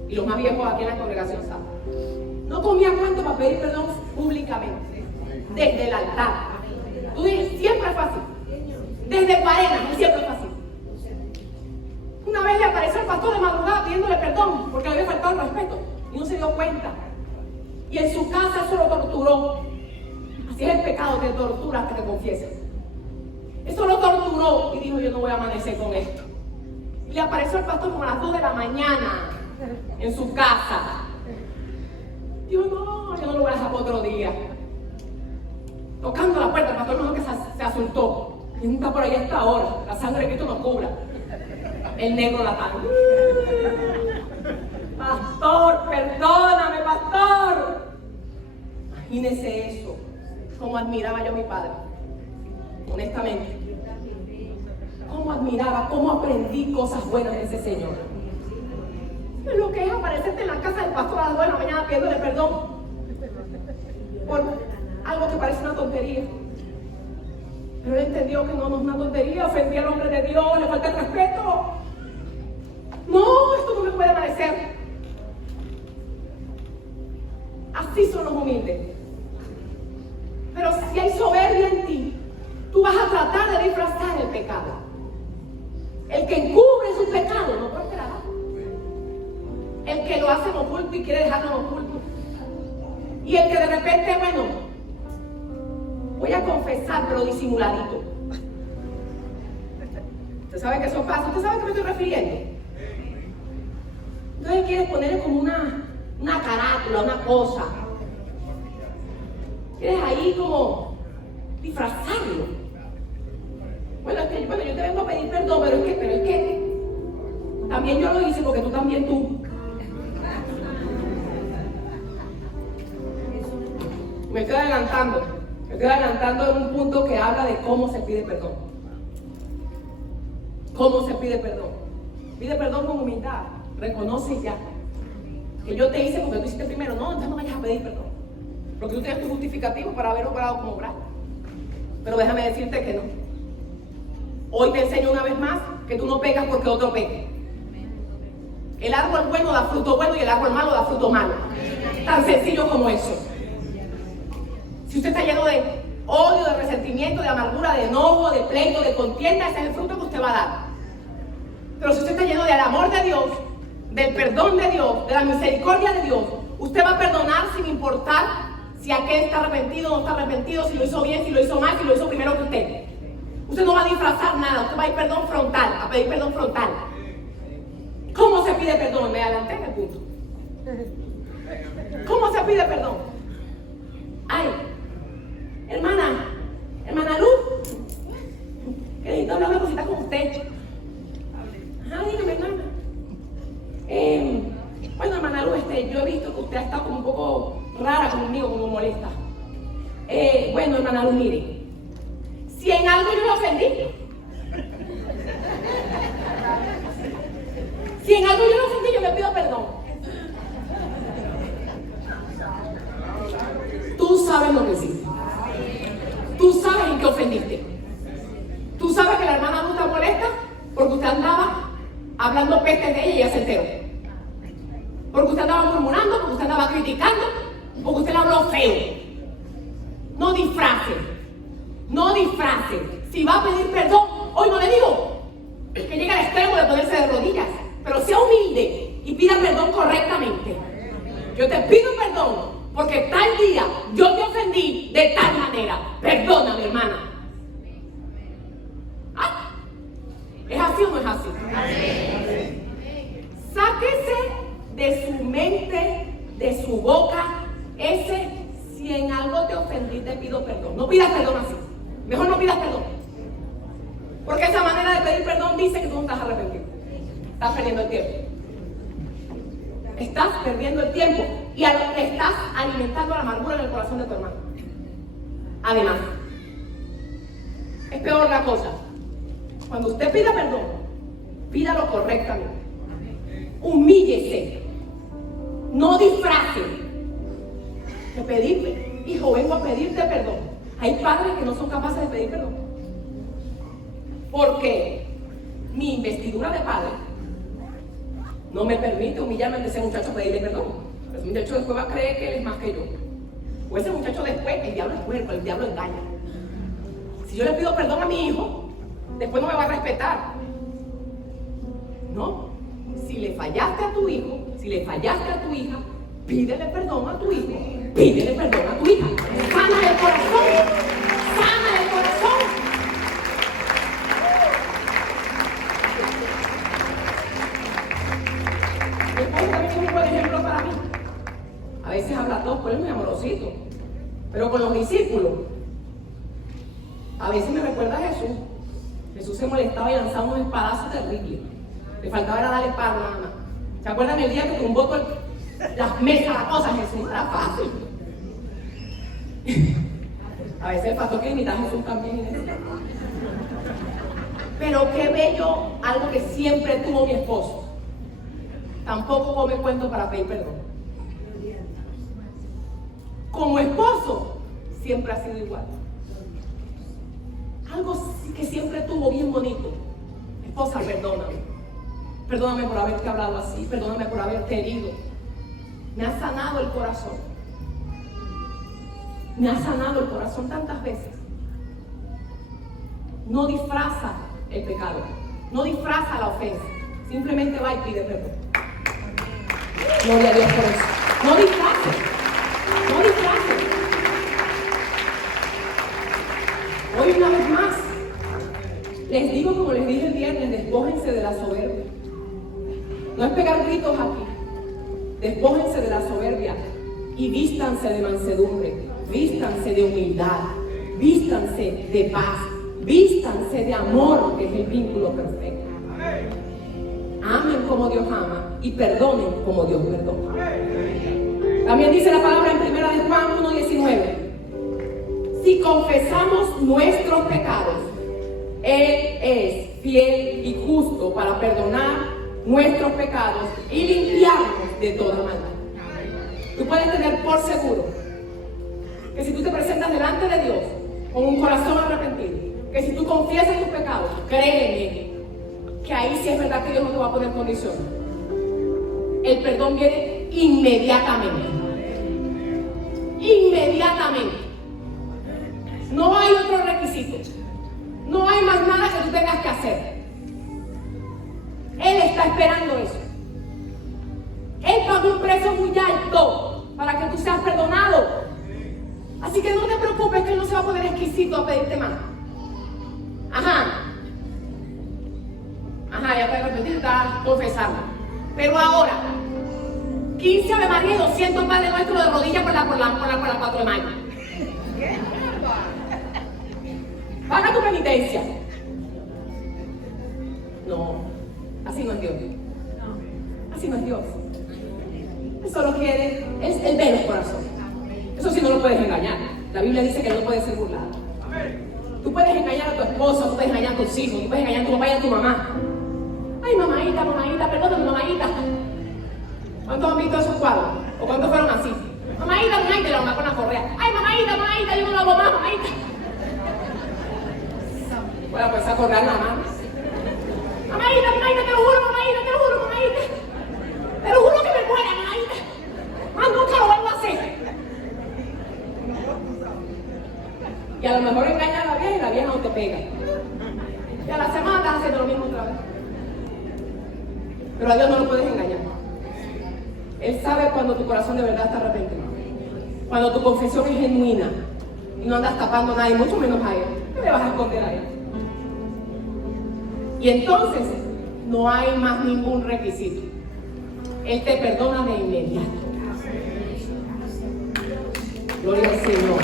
y los más viejos aquí en la congregación saben, no comía cuento para pedir perdón públicamente, desde el altar. Tú dices, siempre es fácil, desde Parenas, siempre es fácil. Una vez le apareció el pastor de madrugada pidiéndole perdón porque le había faltado el respeto y no se dio cuenta. Y en su casa eso lo torturó. Así es el pecado, te tortura hasta que te confieses. Eso lo torturó y dijo, yo no voy a amanecer con esto. Y le apareció el pastor como a las 2 de la mañana en su casa. Dijo, no, yo no lo voy a dejar para otro día. Tocando la puerta, el pastor mejor que se asustó. Y no está por ahí hasta ahora. La sangre de Cristo nos cubra. El negro la paga. Pastor, perdóname, pastor. Imagínese eso. Cómo admiraba yo a mi padre. Honestamente. Cómo admiraba, cómo aprendí cosas buenas de ese señor. Lo que es aparecerte en la casa del pastor a las 2 de la mañana pidiéndole perdón por algo que parece una tontería. Pero él entendió que no es una tontería, ofendía al hombre de Dios, le falta el respeto. No, esto no me puede parecer. Así son los humildes. Pero si hay soberbia en ti, tú vas a tratar de disfrazar el pecado. El que encubre su pecado no prosperará. El que lo hace en oculto y quiere dejarlo en oculto. Y el que de repente, bueno, voy a confesar, pero disimuladito. ¿Usted sabe que eso pasa? ¿Usted sabe a qué me estoy refiriendo? Entonces quieres ponerle como una carátula, una cosa. Quieres ahí como disfrazarlo. Bueno, yo te vengo a pedir perdón, pero es que también yo lo hice porque tú. Me estoy adelantando en un punto que habla de cómo se pide perdón. ¿Cómo se pide perdón? Pide perdón con humildad. Reconoce ya que yo te hice porque tú hiciste primero. No, entonces no vayas a pedir perdón. Porque tú tienes tu justificativo para haber obrado como obrar. Pero déjame decirte que no. Hoy te enseño una vez más que tú no pegas porque otro pegue. El árbol bueno da fruto bueno y el árbol malo da fruto malo. Tan sencillo como eso. Si usted está lleno de odio, de resentimiento, de amargura, de enojo, de pleito, de contienda, ese es el fruto que usted va a dar. Pero si usted está lleno del amor de Dios, del perdón de Dios, de la misericordia de Dios, usted va a perdonar sin importar si aquel está arrepentido o no está arrepentido, si lo hizo bien, si lo hizo mal, si lo hizo primero que usted. Usted no va a disfrazar nada, usted va a ir perdón frontal, a pedir perdón frontal. ¿Cómo se pide perdón? Me adelanté en el punto. ¿Cómo se pide perdón? Ay, hermana Luz, que necesito hablar una cosita con usted. Ajá, dígame, hermana. Bueno, hermana Luz, yo he visto que usted ha estado como un poco rara conmigo, como molesta. Bueno, hermana Luz, mire. Si en algo yo le ofendí, yo le pido perdón. Tú sabes lo que hiciste. Tú sabes en qué ofendiste. Tú sabes que la hermana no está molesta porque usted andaba hablando pestes de ella y ella se enteró. Porque usted andaba murmurando, porque usted andaba criticando, porque usted le habló feo. No disfrace. Si va a pedir perdón, hoy no le digo que llegue al extremo de ponerse de rodillas, pero sea humilde y pida perdón correctamente. Yo te pido perdón porque tal día yo te ofendí de tal manera. Perdóname, hermana. ¿Ah? ¿Es así o no es así? Sáquese de su mente, de su boca, si en algo te ofendí, te pido perdón. No pidas perdón así. Mejor no pidas perdón. Porque esa manera de pedir perdón dice que tú no estás arrepentido. Estás perdiendo el tiempo. Estás perdiendo el tiempo y estás alimentando la amargura en el corazón de tu hermano. Además, es peor la cosa. Cuando usted pida perdón, pídalo correctamente. Humíllese. No disfrace. De pedirle, hijo, vengo a pedirte perdón. Hay padres que no son capaces de pedir perdón. Porque mi investidura de padre no me permite humillarme ante ese muchacho a pedirle perdón. Ese muchacho después va a creer que él es más que yo. O ese muchacho después, el diablo es puerco, el diablo engaña. Si yo le pido perdón a mi hijo, después no me va a respetar. No. Si le fallaste a tu hijo, si le fallaste a tu hija, pídele perdón a tu hijo, pídele perdón a tu hija. Sana el corazón, sana el corazón. Mi esposo también es un buen ejemplo para mí. A veces habla todo, pues es muy amorosito, pero con los discípulos, a veces me recuerda a Jesús. Jesús se molestaba y lanzaba unos espadazos terribles. Le faltaba era darle paro nada más. ¿Se acuerdan el día que tumbó con las mesas, las cosas? Jesús era fácil. A veces el pastor quiere imitar a Jesús también. Pero qué bello, algo que siempre tuvo mi esposo. Tampoco come cuento para pedir perdón. Como esposo, siempre ha sido igual. Algo que siempre tuvo bien bonito. Esposa, perdóname. Perdóname por haberte hablado así. Perdóname por haberte herido. Me ha sanado el corazón. Me ha sanado el corazón tantas veces. No disfraza el pecado. No disfraza la ofensa. Simplemente va y pide perdón. Gloria a Dios por eso. No disfrace. No disfrace. Hoy una vez más, les digo como les dije el viernes, despójense de la soberbia. No es pegar gritos aquí. Despójense de la soberbia y vístanse de mansedumbre, vístanse de humildad, vístanse de paz, vístanse de amor, que es el vínculo perfecto. Amen como Dios ama y perdonen como Dios perdona. También dice la palabra en 1 de Juan 1:19. Si confesamos nuestros pecados, Él es fiel y justo para perdonar nuestros pecados y limpiarnos de toda maldad. Tú puedes tener por seguro que si tú te presentas delante de Dios con un corazón arrepentido, que si tú confiesas tus pecados, créeme que ahí sí es verdad que Dios no te va a poner condiciones. El perdón viene inmediatamente. Inmediatamente. No hay otro requisito. No hay más nada que tú tengas que hacer. Él está esperando eso. Él pagó un precio muy alto para que tú seas perdonado. Así que no te preocupes que Él no se va a poner exquisito a pedirte más. Ajá, ya te arrepentiste, estás confesando. Pero ahora, 15 Ave María y 200 Padre Nuestro de rodillas por la 4 de mayo. Paga tu penitencia. No, así no es Dios. Así no es Dios. Él solo quiere, Él ve los corazones. Eso sí no lo puedes engañar. La Biblia dice que no puede ser burlado. Tú puedes engañar a tu esposa, tú puedes engañar a tus hijos, tú puedes engañar a tu papá y a tu mamá. Ay, mamadita, perdóname, mamadita. ¿Cuántos han visto esos cuadros? ¿O cuántos fueron así? Mamadita, y la mamá con la correa. Ay, mamadita, yo no lo hago más, mamadita. Bueno, pues a correr nada más. Mamadita, te lo juro, mamadita. Te lo juro que me muera, mamadita. Más nunca lo vuelvo a hacer. Y a lo mejor engaña a la vieja y la vieja no te pega. Y a la semana estás haciendo lo mismo otra vez. Pero a Dios no lo puedes engañar. Él sabe cuando tu corazón de verdad está arrepentido. Cuando tu confesión es genuina y no andas tapando a nadie, mucho menos a Él. ¿Qué le vas a esconder a Él? Y entonces no hay más ningún requisito. Él te perdona de inmediato. Gloria al Señor.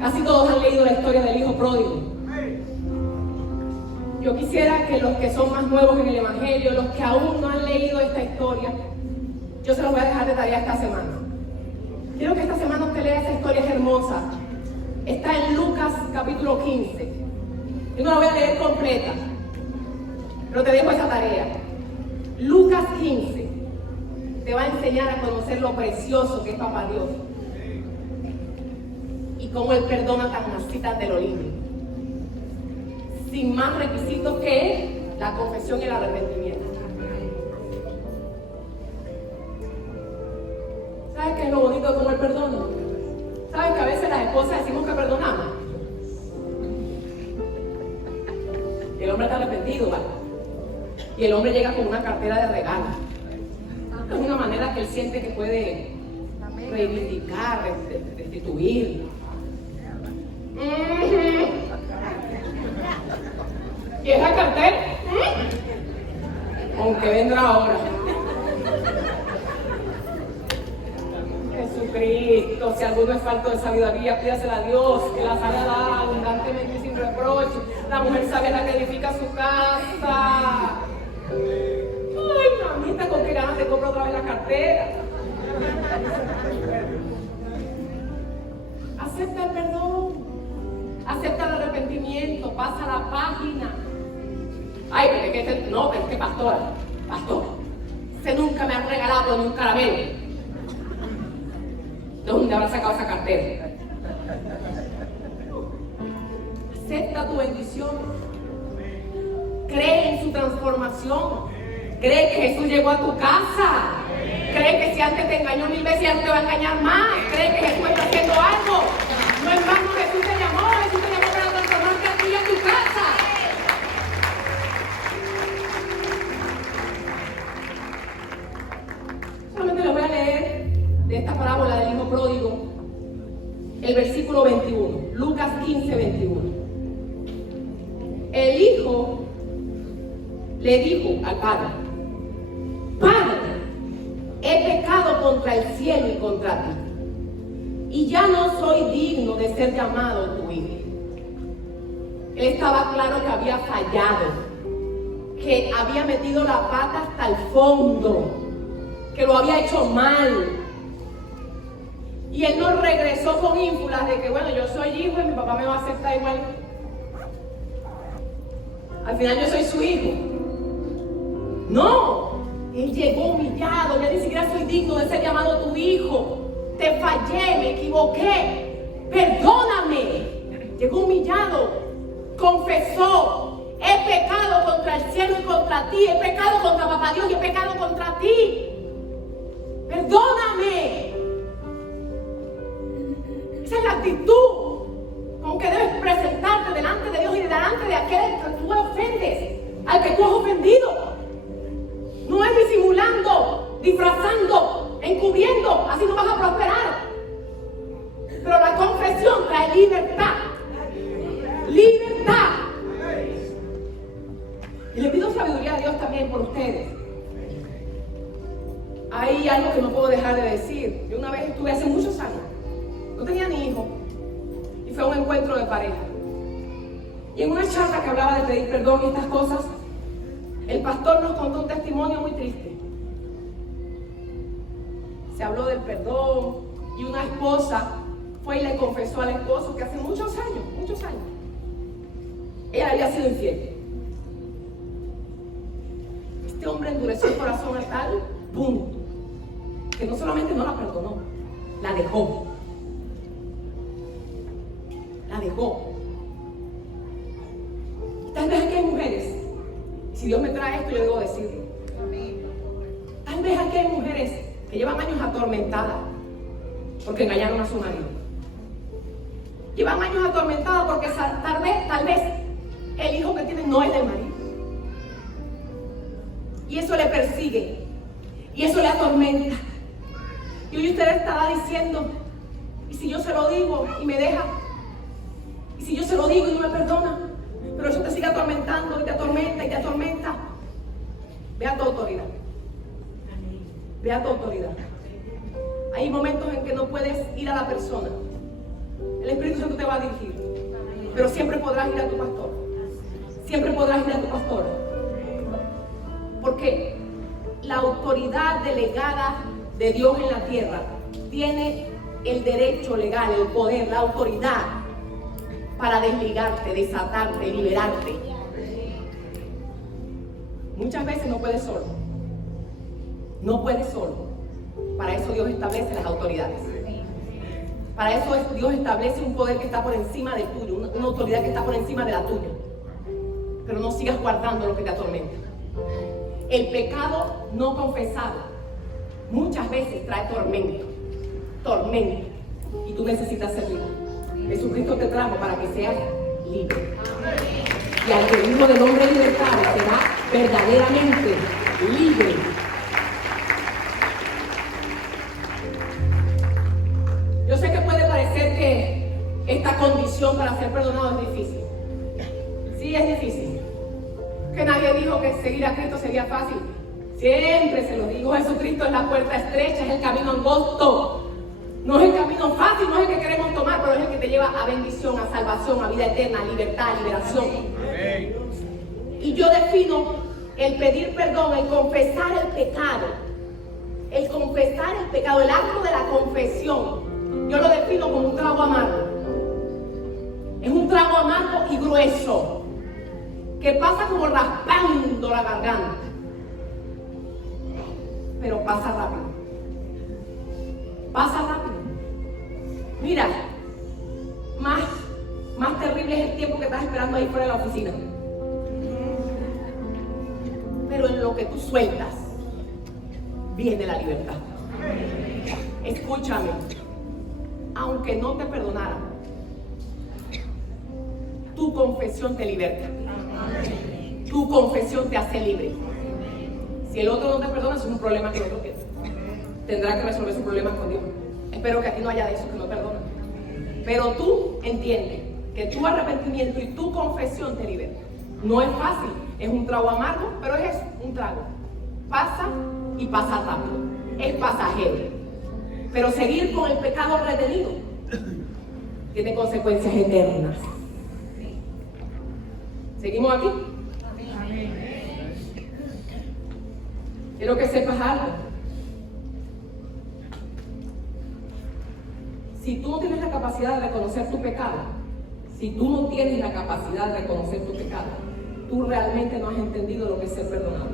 Casi todos han leído la historia del hijo pródigo. Yo quisiera que los que son más nuevos en el Evangelio, los que aún no han leído esta historia, yo se los voy a dejar de tarea esta semana. Quiero que esta semana usted lea esa historia, es hermosa. Está en Lucas capítulo 15. Yo no la voy a leer completa, pero te dejo esa tarea. Lucas 15 te va a enseñar a conocer lo precioso que es Papá Dios y cómo Él perdona tan así, tan de lo lindo, sin más requisitos que la confesión y el arrepentimiento. ¿Sabes qué es lo bonito de cómo Él perdona? ¿Sabes que a veces las esposas decimos que perdonamos? El hombre está arrepentido, ¿vale? Y el hombre llega con una cartera de regalos. Es una manera que él siente que puede reivindicar, restituir. ¿Y esa cartera? Aunque vendrá ahora. Jesucristo, si alguno es falto de sabiduría, pídasela a Dios, que la sabe dar abundantemente y sin reproche. La mujer sabia es la que edifica su casa. Ay, mamita, con qué ganas te compro otra vez la cartera. Acepta el perdón, acepta el arrepentimiento, pasa la página. Ay, pero es que pastor, usted nunca me ha regalado ni un caramelo. ¿De dónde habrá sacado esa cartera? Acepta tu bendición. Cree en su transformación. Cree que Jesús llegó a tu casa. Cree que si antes te engañó 1000 veces ya no te va a engañar más. Cree que Jesús está haciendo algo. No es más que Jesús te llamó para transformarte a ti y a tu casa. Solamente les voy a leer de esta parábola del hijo pródigo el versículo 21, Lucas 15, 21. El hijo le dijo al padre: Padre, he pecado contra el cielo y contra ti, y ya no soy digno de ser llamado tu hijo. Él estaba claro que había fallado, que había metido la pata hasta el fondo, que lo había hecho mal. Y él no regresó con ínfulas de que, bueno, yo soy hijo y mi papá me va a aceptar igual. Al final yo soy su hijo. No, él llegó humillado, ya ni siquiera soy digno de ser llamado tu hijo. Te fallé, me equivoqué, perdóname. Llegó humillado, confesó: he pecado contra el cielo y contra ti, he pecado contra Papá Dios y he pecado contra ti. Perdóname. Esa es la actitud con que debes presentarte delante de Dios y delante de aquel que tú ofendes, al que tú has ofendido. No es disimulando, disfrazando, encubriendo, así no vas a prosperar. Pero la confesión trae libertad. Libertad. Y le pido sabiduría a Dios también por ustedes. Hay algo que no puedo dejar de decir. Yo una vez estuve hace muchos años, no tenía ni hijo, y fue a un encuentro de pareja. Y en una charla que hablaba de pedir perdón y estas cosas, el pastor nos contó un testimonio muy triste. Se habló del perdón y una esposa fue y le confesó al esposo que hace muchos años, ella había sido infiel. Este hombre endureció el corazón a tal punto que no solamente no la perdonó, la dejó. Tal vez aquí hay mujeres, si Dios me trae esto yo debo decirlo. Tal vez aquí hay mujeres que llevan años atormentadas porque engañaron a su marido. Llevan años atormentadas porque tal vez el hijo que tienen no es del marido. Y eso le persigue, y eso le atormenta. Y hoy usted estará diciendo: ¿y si yo se lo digo y me deja? ¿Y si yo se lo digo y no me perdona? Pero eso te sigue atormentando y te atormenta y te atormenta. Ve a tu autoridad. Ve a tu autoridad. Hay momentos en que no puedes ir a la persona. El El Espíritu Santo te va a dirigir. Pero siempre podrás ir a tu pastor. Siempre podrás ir a tu pastor. Porque la autoridad delegada de Dios en la tierra tiene el derecho legal, el poder, la autoridad para desligarte, desatarte, liberarte. Muchas veces no puedes solo. No puedes solo. Para eso Dios establece las autoridades. Para eso Dios establece un poder que está por encima del tuyo, una autoridad que está por encima de la tuya. Pero no sigas guardando lo que te atormenta. El pecado no confesado muchas veces trae tormento. Tormento. Y tú necesitas ser libre. Jesucristo te trajo para que seas libre. Y al que el Hijo del Hombre libertado será verdaderamente libre. Yo sé que puede parecer que esta condición para ser perdonado es difícil. Sí, es difícil. Que nadie dijo que seguir a Cristo sería fácil. Siempre se lo digo, Jesucristo es la puerta estrecha, es el camino angosto. No es el camino fácil, no es el que queremos tomar, pero es el que te lleva a bendición, a salvación, a vida eterna, a libertad, a liberación. Y yo defino el pedir perdón, el confesar el pecado, el acto de la confesión. Yo lo defino como un trago amargo. Es un trago amargo y grueso que pasa como raspando la garganta, pero pasa rápido. Pasa rápido. Mira, más terrible es el tiempo que estás esperando ahí fuera de la oficina. Pero en lo que tú sueltas, viene la libertad. Escúchame. Aunque no te perdonaran, tu confesión te liberta. Tu confesión te hace libre. Si el otro no te perdona, eso es un problema que el otro tiene. Tendrá que resolver sus problemas con Dios. Espero que aquí no haya de esos que no perdonan. Pero tú entiendes que tu arrepentimiento y tu confesión te liberta. No es fácil, es un trago amargo, pero es eso, un trago. Pasa y pasa rápido. Es pasajero. Pero seguir con el pecado retenido tiene consecuencias eternas. ¿Seguimos aquí? Quiero que sepas algo. Si tú no tienes la capacidad de reconocer tu pecado, si tú no tienes la capacidad de reconocer tu pecado, tú realmente no has entendido lo que es ser perdonado.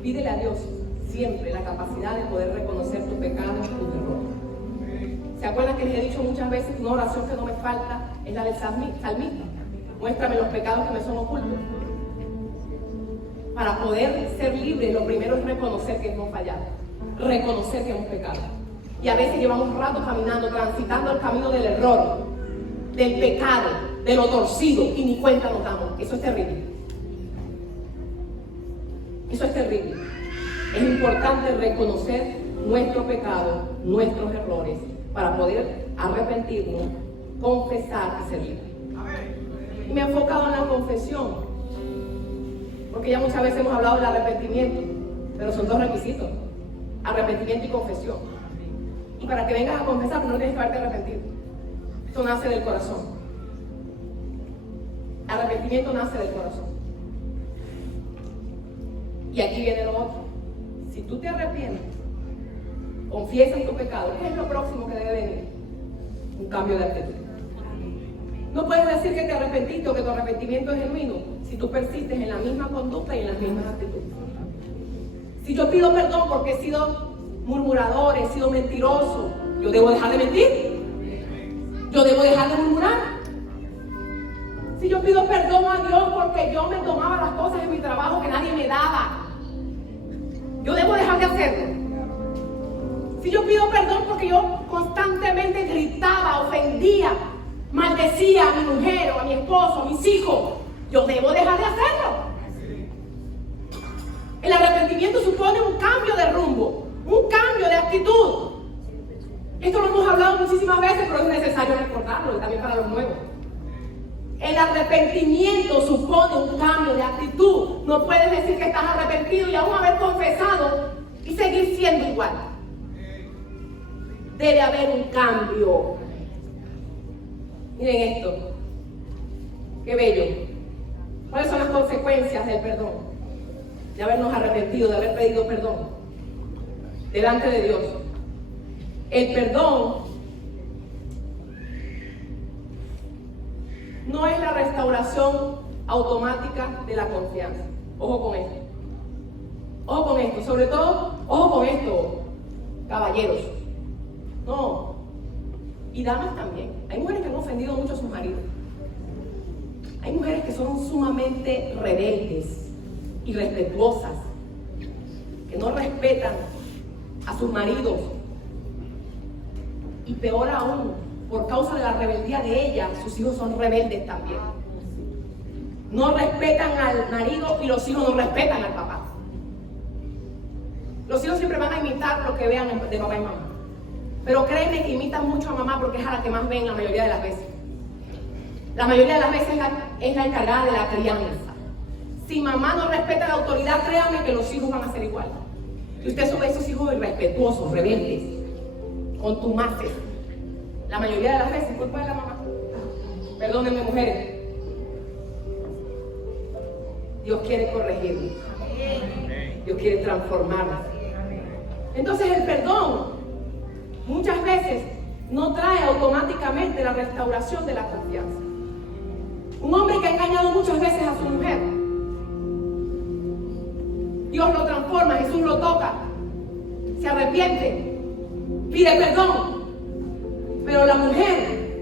Pídele a Dios siempre la capacidad de poder reconocer tu pecado y tus errores. ¿Se acuerdan que les he dicho muchas veces que una oración que no me falta es la del salmista? Muéstrame los pecados que me son ocultos. Para poder ser libre, lo primero es reconocer que hemos fallado, reconocer que hemos pecado. Y a veces llevamos rato caminando, transitando el camino del error, del pecado, de lo torcido, y ni cuenta nos damos. Eso es terrible. Eso es terrible. Es importante reconocer nuestro pecado, nuestros errores, para poder arrepentirnos, confesar y ser libres. Y me he enfocado en la confesión, porque ya muchas veces hemos hablado del arrepentimiento, pero son dos requisitos: arrepentimiento y confesión. Y para que vengas a confesar, no tienes que haberte arrepentido. Esto nace del corazón. Arrepentimiento nace del corazón. Y aquí viene lo otro. Si tú te arrepientes, confiesas tu pecado, ¿qué es lo próximo que debe venir? Un cambio de actitud. No puedes decir que te arrepentiste o que tu arrepentimiento es genuino si tú persistes en la misma conducta y en las mismas actitudes. Si yo pido perdón porque he sido murmurador, he sido mentiroso, ¿yo debo dejar de mentir? ¿Yo debo dejar de murmurar? Si yo pido perdón a Dios porque yo me tomaba las cosas en mi trabajo que nadie me daba, ¿yo debo dejar de hacerlo? Si yo pido perdón porque yo constantemente gritaba, ofendía, maldecía a mi mujer o a mi esposo, a mis hijos, ¿yo debo dejar de hacerlo? El arrepentimiento supone un cambio de rumbo, un cambio de actitud. Esto lo hemos hablado muchísimas veces, pero es necesario recordarlo y también para los nuevos. El arrepentimiento supone un cambio de actitud. No puedes decir que estás arrepentido y aún haber confesado y seguir siendo igual. Debe haber un cambio. Miren esto. Qué bello. ¿Cuáles son las consecuencias del perdón? De habernos arrepentido, de haber pedido perdón delante de Dios. El perdón no es la restauración automática de la confianza. Ojo con esto. Ojo con esto. Sobre todo, ojo con esto, caballeros. No. Y damas también. Hay mujeres que han ofendido mucho a sus maridos. Hay mujeres que son sumamente rebeldes, irrespetuosas, que no respetan a sus maridos. Y peor aún, por causa de la rebeldía de ellas, sus hijos son rebeldes también. No respetan al marido y los hijos no respetan al papá. Los hijos siempre van a imitar lo que vean de papá y mamá. Pero créeme que imitan mucho a mamá porque es a la que más ven la mayoría de las veces. La mayoría de las veces es la encargada de la crianza. Si mamá no respeta la autoridad, créanme que los hijos van a ser igual. Y usted ve a esos hijos irrespetuosos, rebeldes, contumaces. La mayoría de las veces, culpa de la mamá. Perdónenme, mujeres. Dios quiere corregirnos. Dios quiere transformarnos. Entonces el perdón muchas veces no trae automáticamente la restauración de la confianza. Un hombre que ha engañado muchas veces a su mujer, Dios lo transforma, Jesús lo toca, se arrepiente, pide perdón. Pero la mujer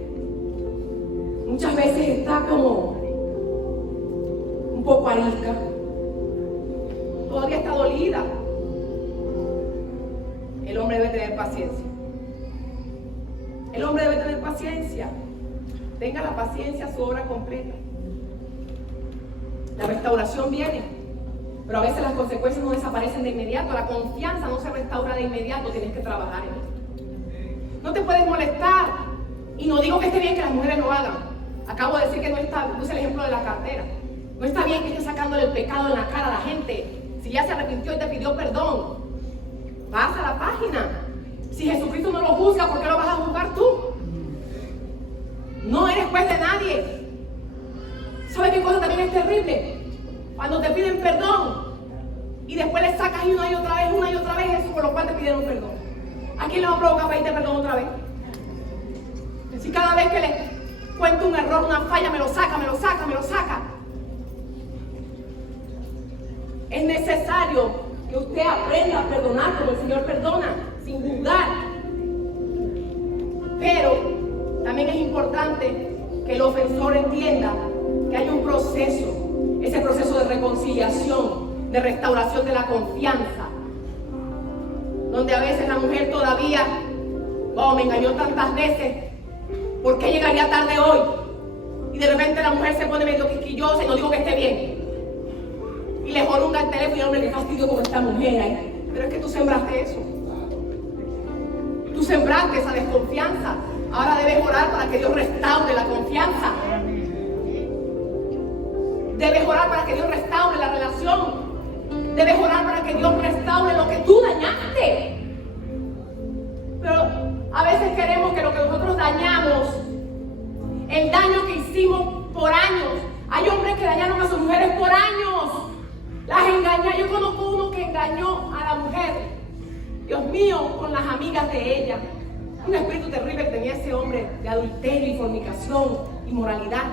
muchas veces está como un poco arisca, todavía está dolida. El hombre debe tener paciencia. El hombre debe tener paciencia. Tenga la paciencia a su obra completa. La restauración viene, pero a veces las consecuencias no desaparecen de inmediato. La confianza no se restaura de inmediato. Tienes que trabajar en esto. No te puedes molestar. Y no digo que esté bien que las mujeres lo hagan. Acabo de decir que no está, puse el ejemplo de la cartera. No está bien que estés sacándole el pecado en la cara a la gente. Si ya se arrepintió y te pidió perdón, pasa la página. Si Jesucristo no lo juzga, ¿por qué lo vas a juzgar tú? No eres juez de nadie. ¿Sabes qué cosa también es terrible? Cuando te piden perdón y después le sacas una y otra vez eso por lo cual te pidieron perdón. ¿A quién le va a provocar pedirte perdón otra vez? Si cada vez que le cuento un error, una falla, me lo saca. Es necesario que usted aprenda a perdonar como el Señor perdona, sin juzgar. Pero también es importante que el ofensor entienda que hay un proceso, ese proceso de reconciliación, de restauración de la confianza, donde a veces la mujer todavía, me engañó tantas veces, ¿por qué llegaría tarde hoy? Y de repente la mujer se pone medio quisquillosa y no digo que esté bien. Y le jorunga el teléfono y hombre, qué fastidio con esta mujer ahí. Pero es que tú sembraste eso. Tú sembraste esa desconfianza. Ahora debes orar para que Dios restaure la confianza. Debes orar para que Dios restaure la relación. Debes orar para que Dios restaure lo que tú dañaste. Pero a veces queremos que lo que nosotros dañamos, el daño que hicimos por años. Hay hombres que dañaron a sus mujeres por años. Las engañó. Yo conozco uno que engañó a la mujer, Dios mío, con las amigas de ella. Un espíritu terrible que tenía ese hombre de adulterio y fornicación, inmoralidad.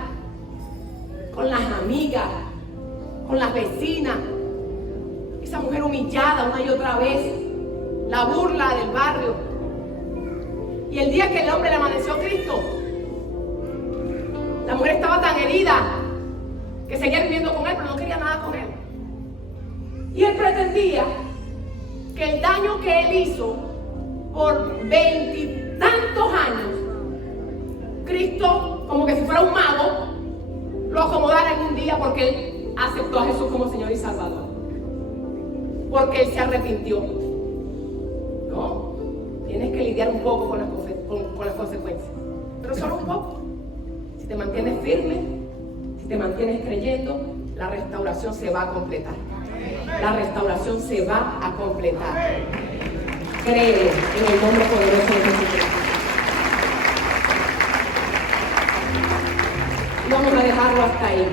Con las amigas, con las vecinas. Esa mujer humillada una y otra vez. La burla del barrio. Y el día que el hombre le amaneció a Cristo, la mujer estaba tan herida que seguía viviendo con él, pero no quería nada con él. Y él pretendía que el daño que él hizo por 20 y tantos años, Cristo, como que si fuera un mago, lo acomodara en un día porque él aceptó a Jesús como Señor y Salvador. Porque él se arrepintió. No, tienes que lidiar un poco con las consecuencias. Pero solo un poco. Si te mantienes firme, si te mantienes creyendo, la restauración se va a completar. La restauración se va a completar. cree en el nombre poderoso de Jesucristo. Y vamos a dejarlo hasta ahí.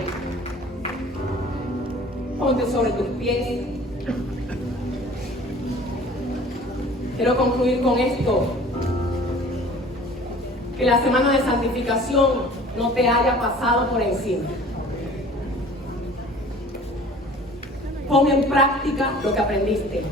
Ponte sobre tus pies. Quiero concluir con esto. Que la semana de santificación no te haya pasado por encima. Pon en práctica lo que aprendiste.